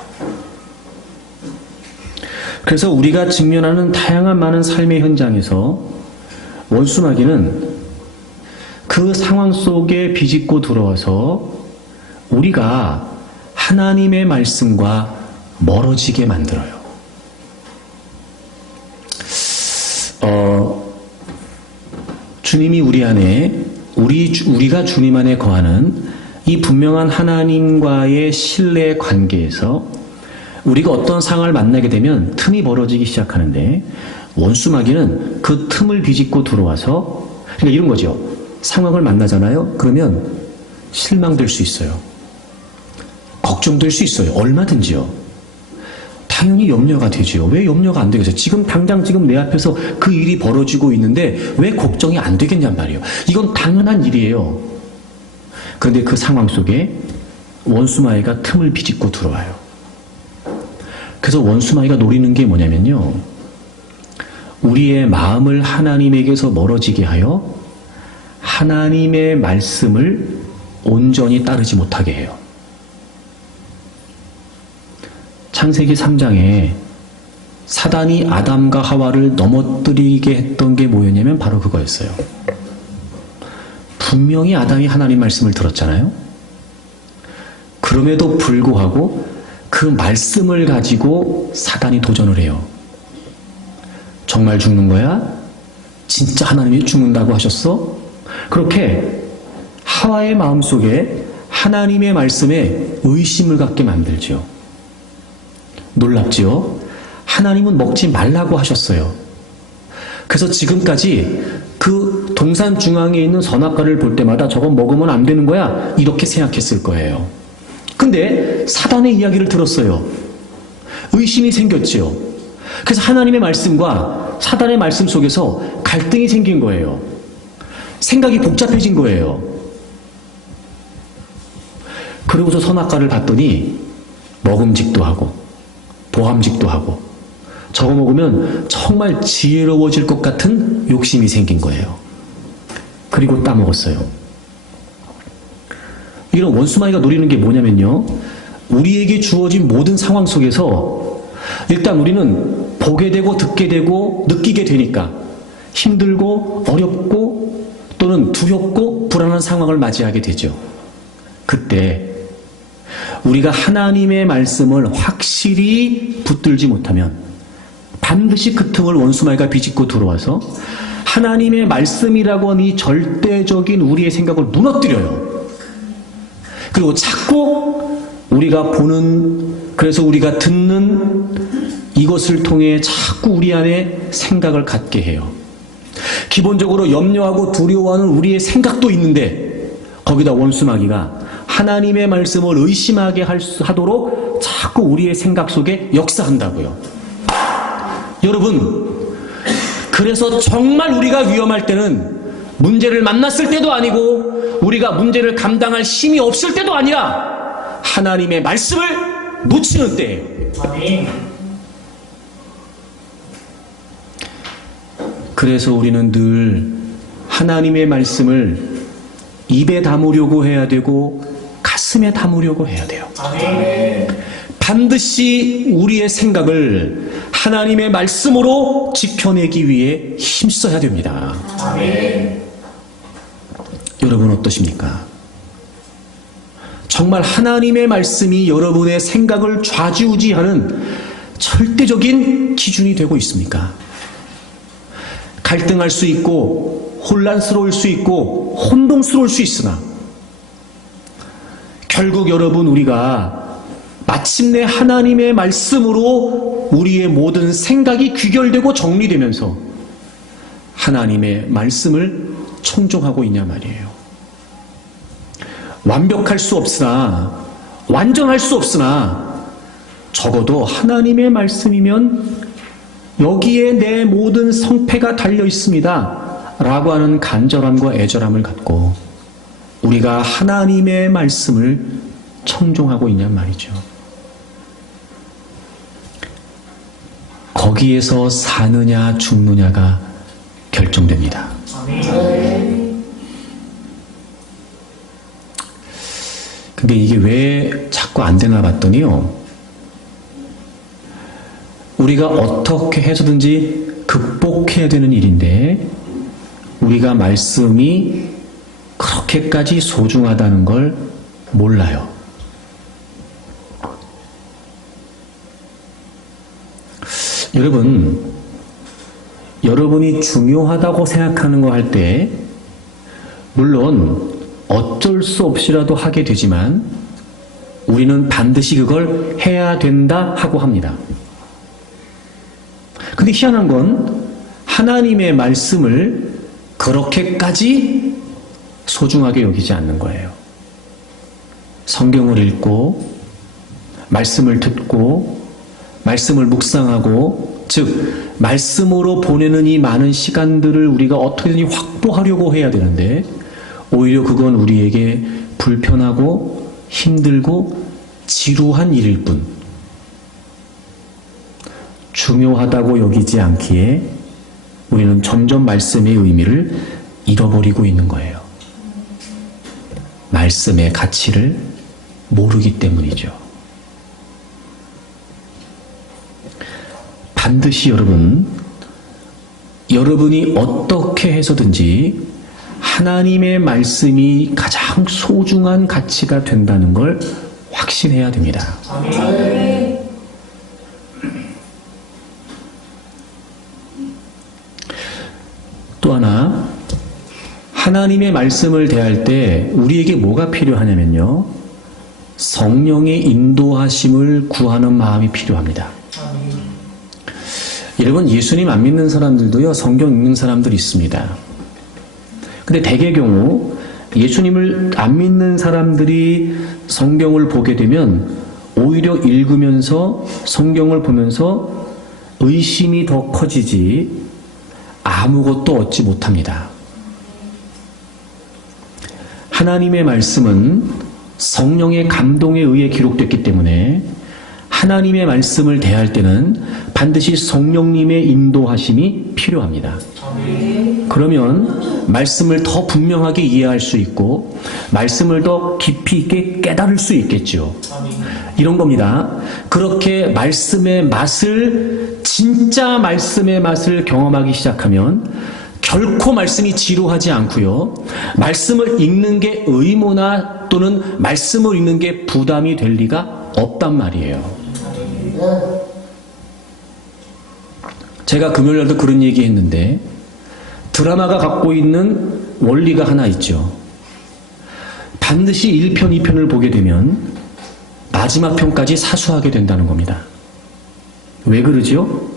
그래서 우리가 직면하는 다양한 많은 삶의 현장에서 원수마귀는 그 상황 속에 비집고 들어와서 우리가 하나님의 말씀과 멀어지게 만들어요. 주님이 우리 안에, 우리가 주님 안에 거하는 이 분명한 하나님과의 신뢰 관계에서 우리가 어떤 상황을 만나게 되면 틈이 벌어지기 시작하는데, 원수마귀는 그 틈을 비집고 들어와서, 그러니까 이런 거죠. 상황을 만나잖아요. 그러면 실망될 수 있어요. 걱정될 수 있어요. 얼마든지요. 당연히 염려가 되지요. 왜 염려가 안 되겠어요? 당장 내 앞에서 그 일이 벌어지고 있는데 왜 걱정이 안 되겠냔 말이에요. 이건 당연한 일이에요. 그런데 그 상황 속에 원수마귀가 틈을 비집고 들어와요. 그래서 원수마귀가 노리는 게 뭐냐면요, 우리의 마음을 하나님에게서 멀어지게 하여 하나님의 말씀을 온전히 따르지 못하게 해요. 창세기 3장에 사단이 아담과 하와를 넘어뜨리게 했던 게 뭐였냐면 바로 그거였어요. 분명히 아담이 하나님 말씀을 들었잖아요. 그럼에도 불구하고 그 말씀을 가지고 사단이 도전을 해요. 정말 죽는 거야? 진짜 하나님이 죽는다고 하셨어? 그렇게 하와의 마음속에 하나님의 말씀에 의심을 갖게 만들죠. 놀랍지요? 하나님은 먹지 말라고 하셨어요. 그래서 지금까지 그 동산 중앙에 있는 선악과를 볼 때마다 저건 먹으면 안 되는 거야, 이렇게 생각했을 거예요. 근데 사단의 이야기를 들었어요. 의심이 생겼지요. 그래서 하나님의 말씀과 사단의 말씀 속에서 갈등이 생긴 거예요. 생각이 복잡해진 거예요. 그러고서 선악과를 봤더니 먹음직도 하고 보함직도 하고 저거 먹으면 정말 지혜로워질 것 같은 욕심이 생긴 거예요. 그리고 따먹었어요. 이런 원수마귀가 노리는 게 뭐냐면요, 우리에게 주어진 모든 상황 속에서 일단 우리는 보게 되고 듣게 되고 느끼게 되니까 힘들고 어렵고 또는 두렵고 불안한 상황을 맞이하게 되죠. 그때 우리가 하나님의 말씀을 확실히 붙들지 못하면 반드시 그 틈을 원수마귀가 비집고 들어와서 하나님의 말씀이라고 하는 이 절대적인 우리의 생각을 무너뜨려요. 그리고 자꾸 우리가 보는, 그래서 우리가 듣는 이것을 통해 자꾸 우리 안에 생각을 갖게 해요. 기본적으로 염려하고 두려워하는 우리의 생각도 있는데 거기다 원수마귀가 하나님의 말씀을 의심하게 하도록 자꾸 우리의 생각 속에 역사한다고요. 여러분, 그래서 정말 우리가 위험할 때는 문제를 만났을 때도 아니고 우리가 문제를 감당할 힘이 없을 때도 아니라 하나님의 말씀을 놓치는 때, 그래서 우리는 늘 하나님의 말씀을 입에 담으려고 해야 되고 가슴에 담으려고 해야 돼요. 반드시 우리의 생각을 하나님의 말씀으로 지켜내기 위해 힘써야 됩니다. 여러분 어떠십니까? 정말 하나님의 말씀이 여러분의 생각을 좌지우지하는 절대적인 기준이 되고 있습니까? 갈등할 수 있고 혼란스러울 수 있고 혼동스러울 수 있으나 결국 여러분 우리가 마침내 하나님의 말씀으로 우리의 모든 생각이 귀결되고 정리되면서 하나님의 말씀을 청종하고 있냐 말이에요. 완벽할 수 없으나 완전할 수 없으나 적어도 하나님의 말씀이면 여기에 내 모든 성패가 달려 있습니다 라고 하는 간절함과 애절함을 갖고 우리가 하나님의 말씀을 청종하고 있냔 말이죠. 거기에서 사느냐 죽느냐가 결정됩니다. 근데 이게 왜 자꾸 안 되나 봤더니요, 우리가 어떻게 해서든지 극복해야 되는 일인데 우리가 말씀이 그렇게까지 소중하다는 걸 몰라요. 여러분, 여러분이 중요하다고 생각하는 거 할 때 물론 어쩔 수 없이라도 하게 되지만 우리는 반드시 그걸 해야 된다 하고 합니다. 근데 희한한 건 하나님의 말씀을 그렇게까지 소중하게 여기지 않는 거예요. 성경을 읽고 말씀을 듣고 말씀을 묵상하고, 즉 말씀으로 보내는 이 많은 시간들을 우리가 어떻게든지 확보하려고 해야 되는데 오히려 그건 우리에게 불편하고 힘들고 지루한 일일 뿐, 중요하다고 여기지 않기에 우리는 점점 말씀의 의미를 잃어버리고 있는 거예요. 말씀의 가치를 모르기 때문이죠. 반드시 여러분이 어떻게 해서든지 하나님의 말씀이 가장 소중한 가치가 된다는 걸 확신해야 됩니다. 또 하나, 하나님의 말씀을 대할 때 우리에게 뭐가 필요하냐면요, 성령의 인도하심을 구하는 마음이 필요합니다. 여러분, 예수님 안 믿는 사람들도요, 성경 읽는 사람들이 있습니다. 근데 대개 경우 예수님을 안 믿는 사람들이 성경을 보게 되면 오히려 읽으면서 성경을 보면서 의심이 더 커지지 아무것도 얻지 못합니다. 하나님의 말씀은 성령의 감동에 의해 기록됐기 때문에 하나님의 말씀을 대할 때는 반드시 성령님의 인도하심이 필요합니다. 그러면 말씀을 더 분명하게 이해할 수 있고 말씀을 더 깊이 있게 깨달을 수 있겠죠. 이런 겁니다. 그렇게 말씀의 맛을, 진짜 말씀의 맛을 경험하기 시작하면 결코 말씀이 지루하지 않고요, 말씀을 읽는 게 의무나 또는 말씀을 읽는 게 부담이 될 리가 없단 말이에요. 제가 금요일날도 그런 얘기 했는데, 드라마가 갖고 있는 원리가 하나 있죠. 반드시 1편, 2편을 보게 되면 마지막 편까지 사수하게 된다는 겁니다. 왜 그러죠?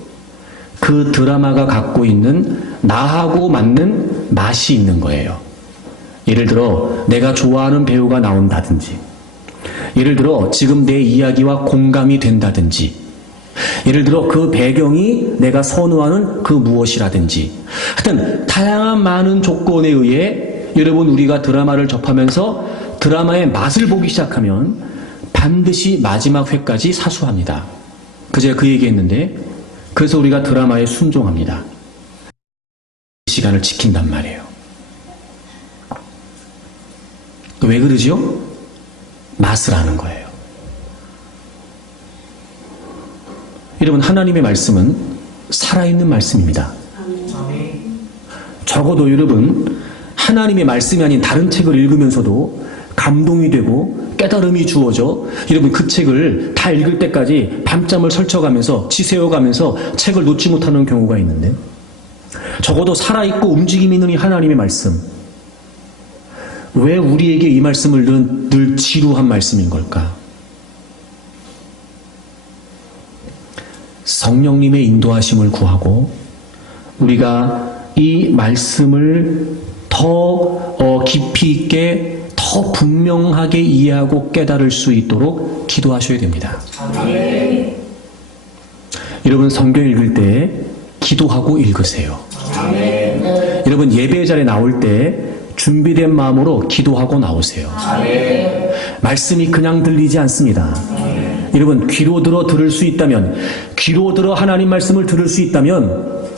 그 드라마가 갖고 있는 나하고 맞는 맛이 있는 거예요. 예를 들어 내가 좋아하는 배우가 나온다든지, 예를 들어 지금 내 이야기와 공감이 된다든지, 예를 들어 그 배경이 내가 선호하는 그 무엇이라든지, 하여튼 다양한 많은 조건에 의해 여러분, 우리가 드라마를 접하면서 드라마의 맛을 보기 시작하면 반드시 마지막 회까지 사수합니다. 그제 그 얘기했는데, 그래서 우리가 드라마에 순종합니다. 시간을 지킨단 말이에요. 왜 그러죠? 맛을 아는 거예요. 여러분, 하나님의 말씀은 살아있는 말씀입니다. 적어도 여러분, 하나님의 말씀이 아닌 다른 책을 읽으면서도 감동이 되고 깨달음이 주어져, 여러분 그 책을 다 읽을 때까지 밤잠을 설쳐가면서 지새워가면서 책을 놓지 못하는 경우가 있는데, 적어도 살아있고 움직임이 있는 이 하나님의 말씀, 왜 우리에게 이 말씀을 늘 지루한 말씀인 걸까? 성령님의 인도하심을 구하고 우리가 이 말씀을 더 깊이 있게, 더 분명하게 이해하고 깨달을 수 있도록 기도하셔야 됩니다. 아멘. 여러분, 성경 읽을 때 기도하고 읽으세요. 아멘. 여러분, 예배 자리에 나올 때 준비된 마음으로 기도하고 나오세요. 아멘. 말씀이 그냥 들리지 않습니다. 아멘. 여러분, 귀로 들어 들을 수 있다면, 귀로 들어 하나님 말씀을 들을 수 있다면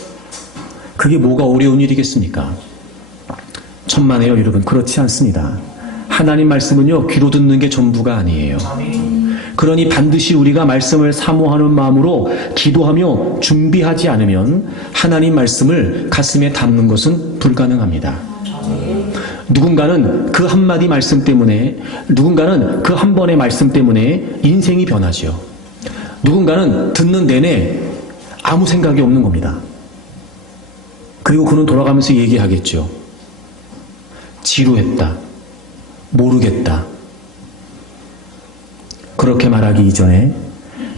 그게 뭐가 어려운 일이겠습니까? 천만에요, 여러분. 그렇지 않습니다. 하나님 말씀은요, 귀로 듣는 게 전부가 아니에요. 그러니 반드시 우리가 말씀을 사모하는 마음으로 기도하며 준비하지 않으면 하나님 말씀을 가슴에 담는 것은 불가능합니다. 누군가는 그 한마디 말씀 때문에, 누군가는 그 한 번의 말씀 때문에 인생이 변하지요. 누군가는 듣는 내내 아무 생각이 없는 겁니다. 그리고 그는 돌아가면서 얘기하겠죠. 지루했다. 모르겠다. 그렇게 말하기 이전에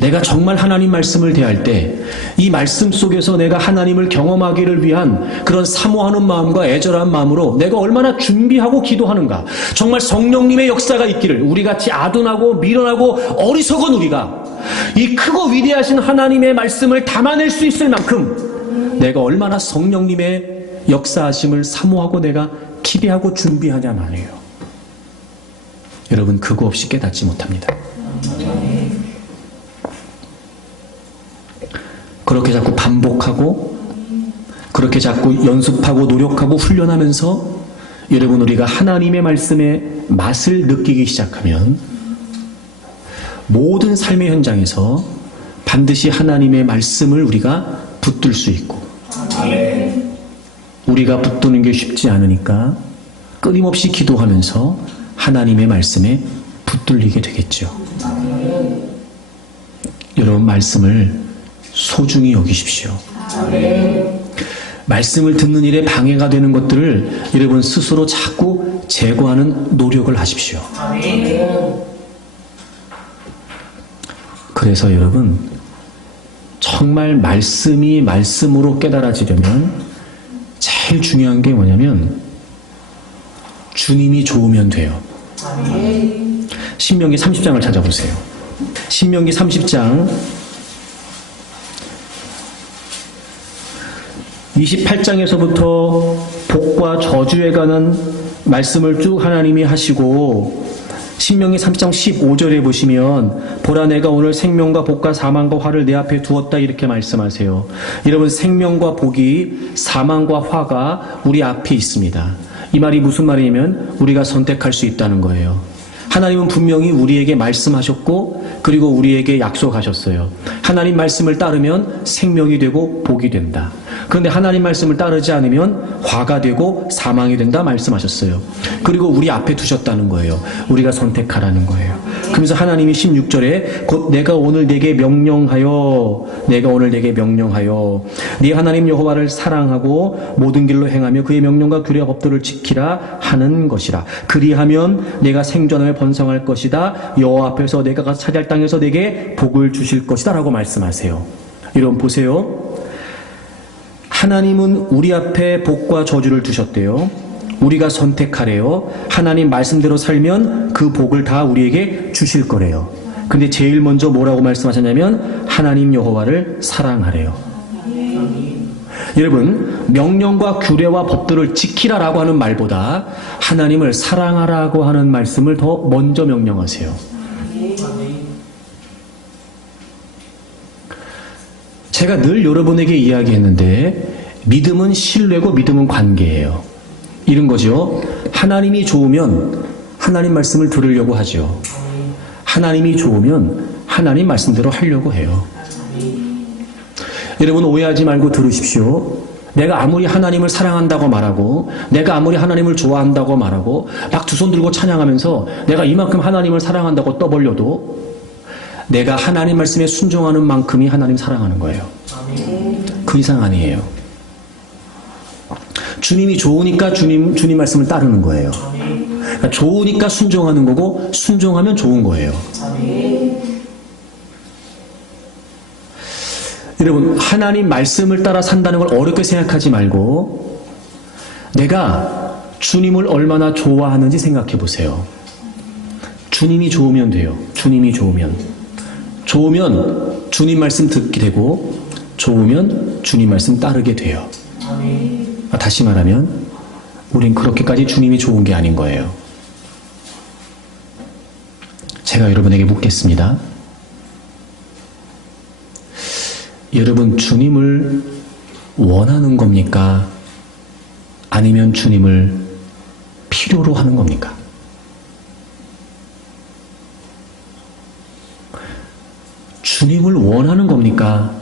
내가 정말 하나님 말씀을 대할 때 이 말씀 속에서 내가 하나님을 경험하기를 위한 그런 사모하는 마음과 애절한 마음으로 내가 얼마나 준비하고 기도하는가. 정말 성령님의 역사가 있기를, 우리같이 아둔하고 미련하고 어리석은 우리가 이 크고 위대하신 하나님의 말씀을 담아낼 수 있을 만큼 내가 얼마나 성령님의 역사하심을 사모하고 내가 기대하고 준비하냐 말이에요. 여러분, 그거 없이 깨닫지 못합니다. 그렇게 자꾸 반복하고, 그렇게 자꾸 연습하고 노력하고 훈련하면서 여러분, 우리가 하나님의 말씀의 맛을 느끼기 시작하면 모든 삶의 현장에서 반드시 하나님의 말씀을 우리가 붙들 수 있고, 우리가 붙드는 게 쉽지 않으니까 끊임없이 기도하면서 하나님의 말씀에 붙들리게 되겠죠. 여러분, 말씀을 소중히 여기십시오. 말씀을 듣는 일에 방해가 되는 것들을 여러분 스스로 자꾸 제거하는 노력을 하십시오. 그래서 여러분, 정말 말씀이 말씀으로 깨달아지려면 제일 중요한 게 뭐냐면 주님이 좋으면 돼요. 신명기 30장을 찾아보세요. 신명기 30장 28장에서부터 복과 저주에 관한 말씀을 쭉 하나님이 하시고, 신명기 30장 15절에 보시면 보라, 내가 오늘 생명과 복과 사망과 화를 내 앞에 두었다, 이렇게 말씀하세요. 여러분, 생명과 복이, 사망과 화가 우리 앞에 있습니다. 이 말이 무슨 말이냐면 우리가 선택할 수 있다는 거예요. 하나님은 분명히 우리에게 말씀하셨고 그리고 우리에게 약속하셨어요. 하나님 말씀을 따르면 생명이 되고 복이 된다. 그런데 하나님 말씀을 따르지 않으면 화가 되고 사망이 된다 말씀하셨어요. 그리고 우리 앞에 두셨다는 거예요. 우리가 선택하라는 거예요. 그러면서 하나님이 16절에 곧 내가 오늘 내게 명령하여 네 하나님 여호와를 사랑하고 모든 길로 행하며 그의 명령과 규례와 법도를 지키라 하는 것이라. 그리하면 내가 생존하며 번성할 것이다. 여호와 앞에서 내가 가서 차지할 땅에서 내게 복을 주실 것이다 라고 말씀하세요. 여러분 보세요. 하나님은 우리 앞에 복과 저주를 두셨대요. 우리가 선택하래요. 하나님 말씀대로 살면 그 복을 다 우리에게 주실 거래요. 근데 제일 먼저 뭐라고 말씀하셨냐면 하나님 여호와를 사랑하래요. 여러분, 명령과 규례와 법들을 지키라라고 하는 말보다 하나님을 사랑하라고 하는 말씀을 더 먼저 명령하세요. 제가 늘 여러분에게 이야기했는데 믿음은 신뢰고 믿음은 관계예요. 이런 거죠. 하나님이 좋으면 하나님 말씀을 들으려고 하죠. 하나님이 좋으면 하나님 말씀대로 하려고 해요. 여러분 오해하지 말고 들으십시오. 내가 아무리 하나님을 사랑한다고 말하고 내가 아무리 하나님을 좋아한다고 말하고 막 두 손 들고 찬양하면서 내가 이만큼 하나님을 사랑한다고 떠벌려도 내가 하나님 말씀에 순종하는 만큼이 하나님 사랑하는 거예요. 그 이상 아니에요. 주님이 좋으니까 주님 말씀을 따르는 거예요. 그러니까 좋으니까 순종하는 거고 순종하면 좋은 거예요. 여러분 하나님 말씀을 따라 산다는 걸 어렵게 생각하지 말고 내가 주님을 얼마나 좋아하는지 생각해 보세요. 주님이 좋으면 돼요. 주님이 좋으면 주님 말씀 듣게 되고 좋으면 주님 말씀 따르게 돼요. 다시 말하면 우린 그렇게까지 주님이 좋은 게 아닌 거예요. 제가 여러분에게 묻겠습니다. 여러분 주님을 원하는 겁니까? 아니면 주님을 필요로 하는 겁니까? 주님을 원하는 겁니까?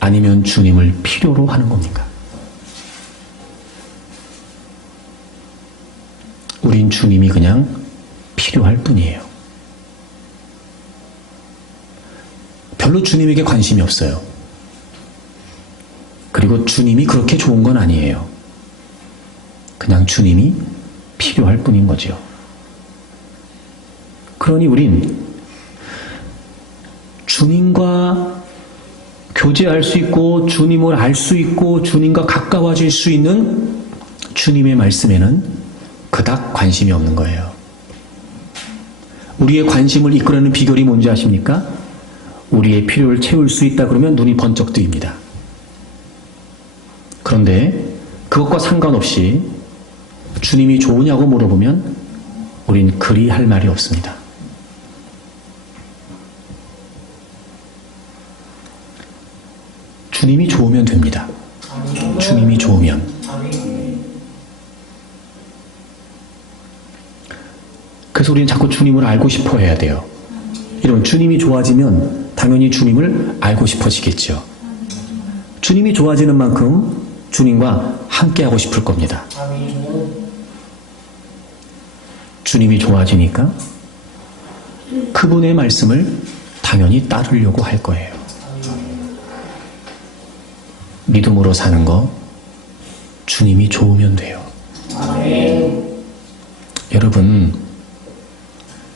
아니면 주님을 필요로 하는 겁니까? 우린 주님이 그냥 필요할 뿐이에요. 별로 주님에게 관심이 없어요. 그리고 주님이 그렇게 좋은 건 아니에요. 그냥 주님이 필요할 뿐인 거죠. 그러니 우린 주님과 교제할 수 있고 주님을 알 수 있고 주님과 가까워질 수 있는 주님의 말씀에는 그닥 관심이 없는 거예요. 우리의 관심을 이끌어내는 비결이 뭔지 아십니까? 우리의 필요를 채울 수 있다 그러면 눈이 번쩍 뜨입니다. 그런데 그것과 상관없이 주님이 좋으냐고 물어보면 우린 그리 할 말이 없습니다. 주님이 좋으면 됩니다. 주님이 좋으면. 그래서 우리는 자꾸 주님을 알고 싶어 해야 돼요. 이러면 주님이 좋아지면 당연히 주님을 알고 싶어지겠죠. 주님이 좋아지는 만큼 주님과 함께하고 싶을 겁니다. 주님이 좋아지니까 그분의 말씀을 당연히 따르려고 할 거예요. 믿음으로 사는 거 주님이 좋으면 돼요. 여러분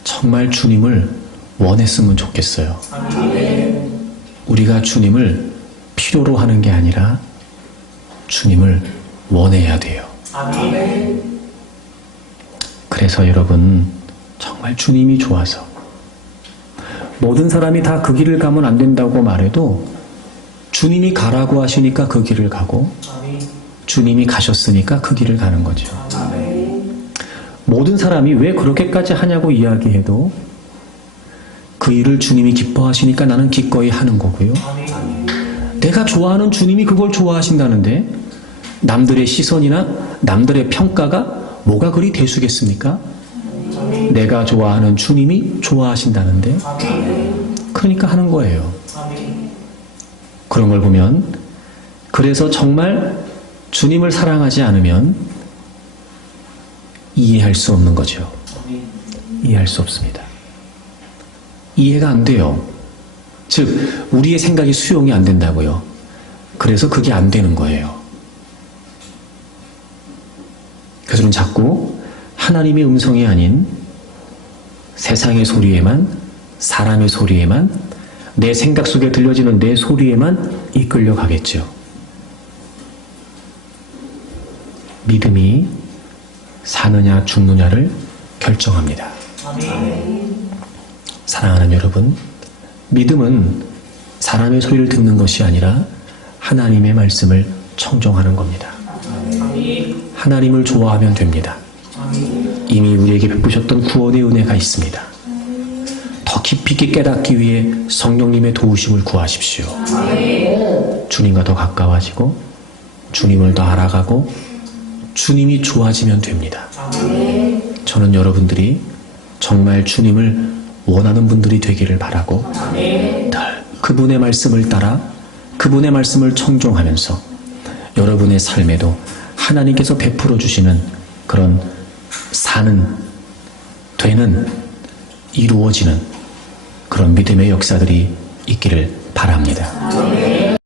정말 주님을 원했으면 좋겠어요. 우리가 주님을 필요로 하는 게 아니라 주님을 원해야 돼요. 그래서 여러분 정말 주님이 좋아서 모든 사람이 다 그 길을 가면 안 된다고 말해도 주님이 가라고 하시니까 그 길을 가고 주님이 가셨으니까 그 길을 가는 거죠. 모든 사람이 왜 그렇게까지 하냐고 이야기해도 그 일을 주님이 기뻐하시니까 나는 기꺼이 하는 거고요. 내가 좋아하는 주님이 그걸 좋아하신다는데 남들의 시선이나 남들의 평가가 뭐가 그리 대수겠습니까? 내가 좋아하는 주님이 좋아하신다는데 그러니까 하는 거예요. 그런 걸 보면 그래서 정말 주님을 사랑하지 않으면 이해할 수 없는 거죠. 이해할 수 없습니다. 이해가 안 돼요. 즉 우리의 생각이 수용이 안 된다고요. 그래서 그게 안 되는 거예요. 그래서 우리는 자꾸 하나님의 음성이 아닌 세상의 소리에만, 사람의 소리에만, 내 생각 속에 들려지는 내 소리에만 이끌려 가겠죠. 믿음이 사느냐 죽느냐를 결정합니다. 사랑하는 여러분, 믿음은 사람의 소리를 듣는 것이 아니라 하나님의 말씀을 청종하는 겁니다. 하나님을 좋아하면 됩니다. 이미 우리에게 베푸셨던 구원의 은혜가 있습니다. 더 깊이 있게 깨닫기 위해 성령님의 도우심을 구하십시오. 주님과 더 가까워지고 주님을 더 알아가고 주님이 좋아지면 됩니다. 저는 여러분들이 정말 주님을 원하는 분들이 되기를 바라고 늘 그분의 말씀을 따라 그분의 말씀을 청종하면서 여러분의 삶에도 하나님께서 베풀어 주시는 그런 사는, 되는, 이루어지는 그런 믿음의 역사들이 있기를 바랍니다.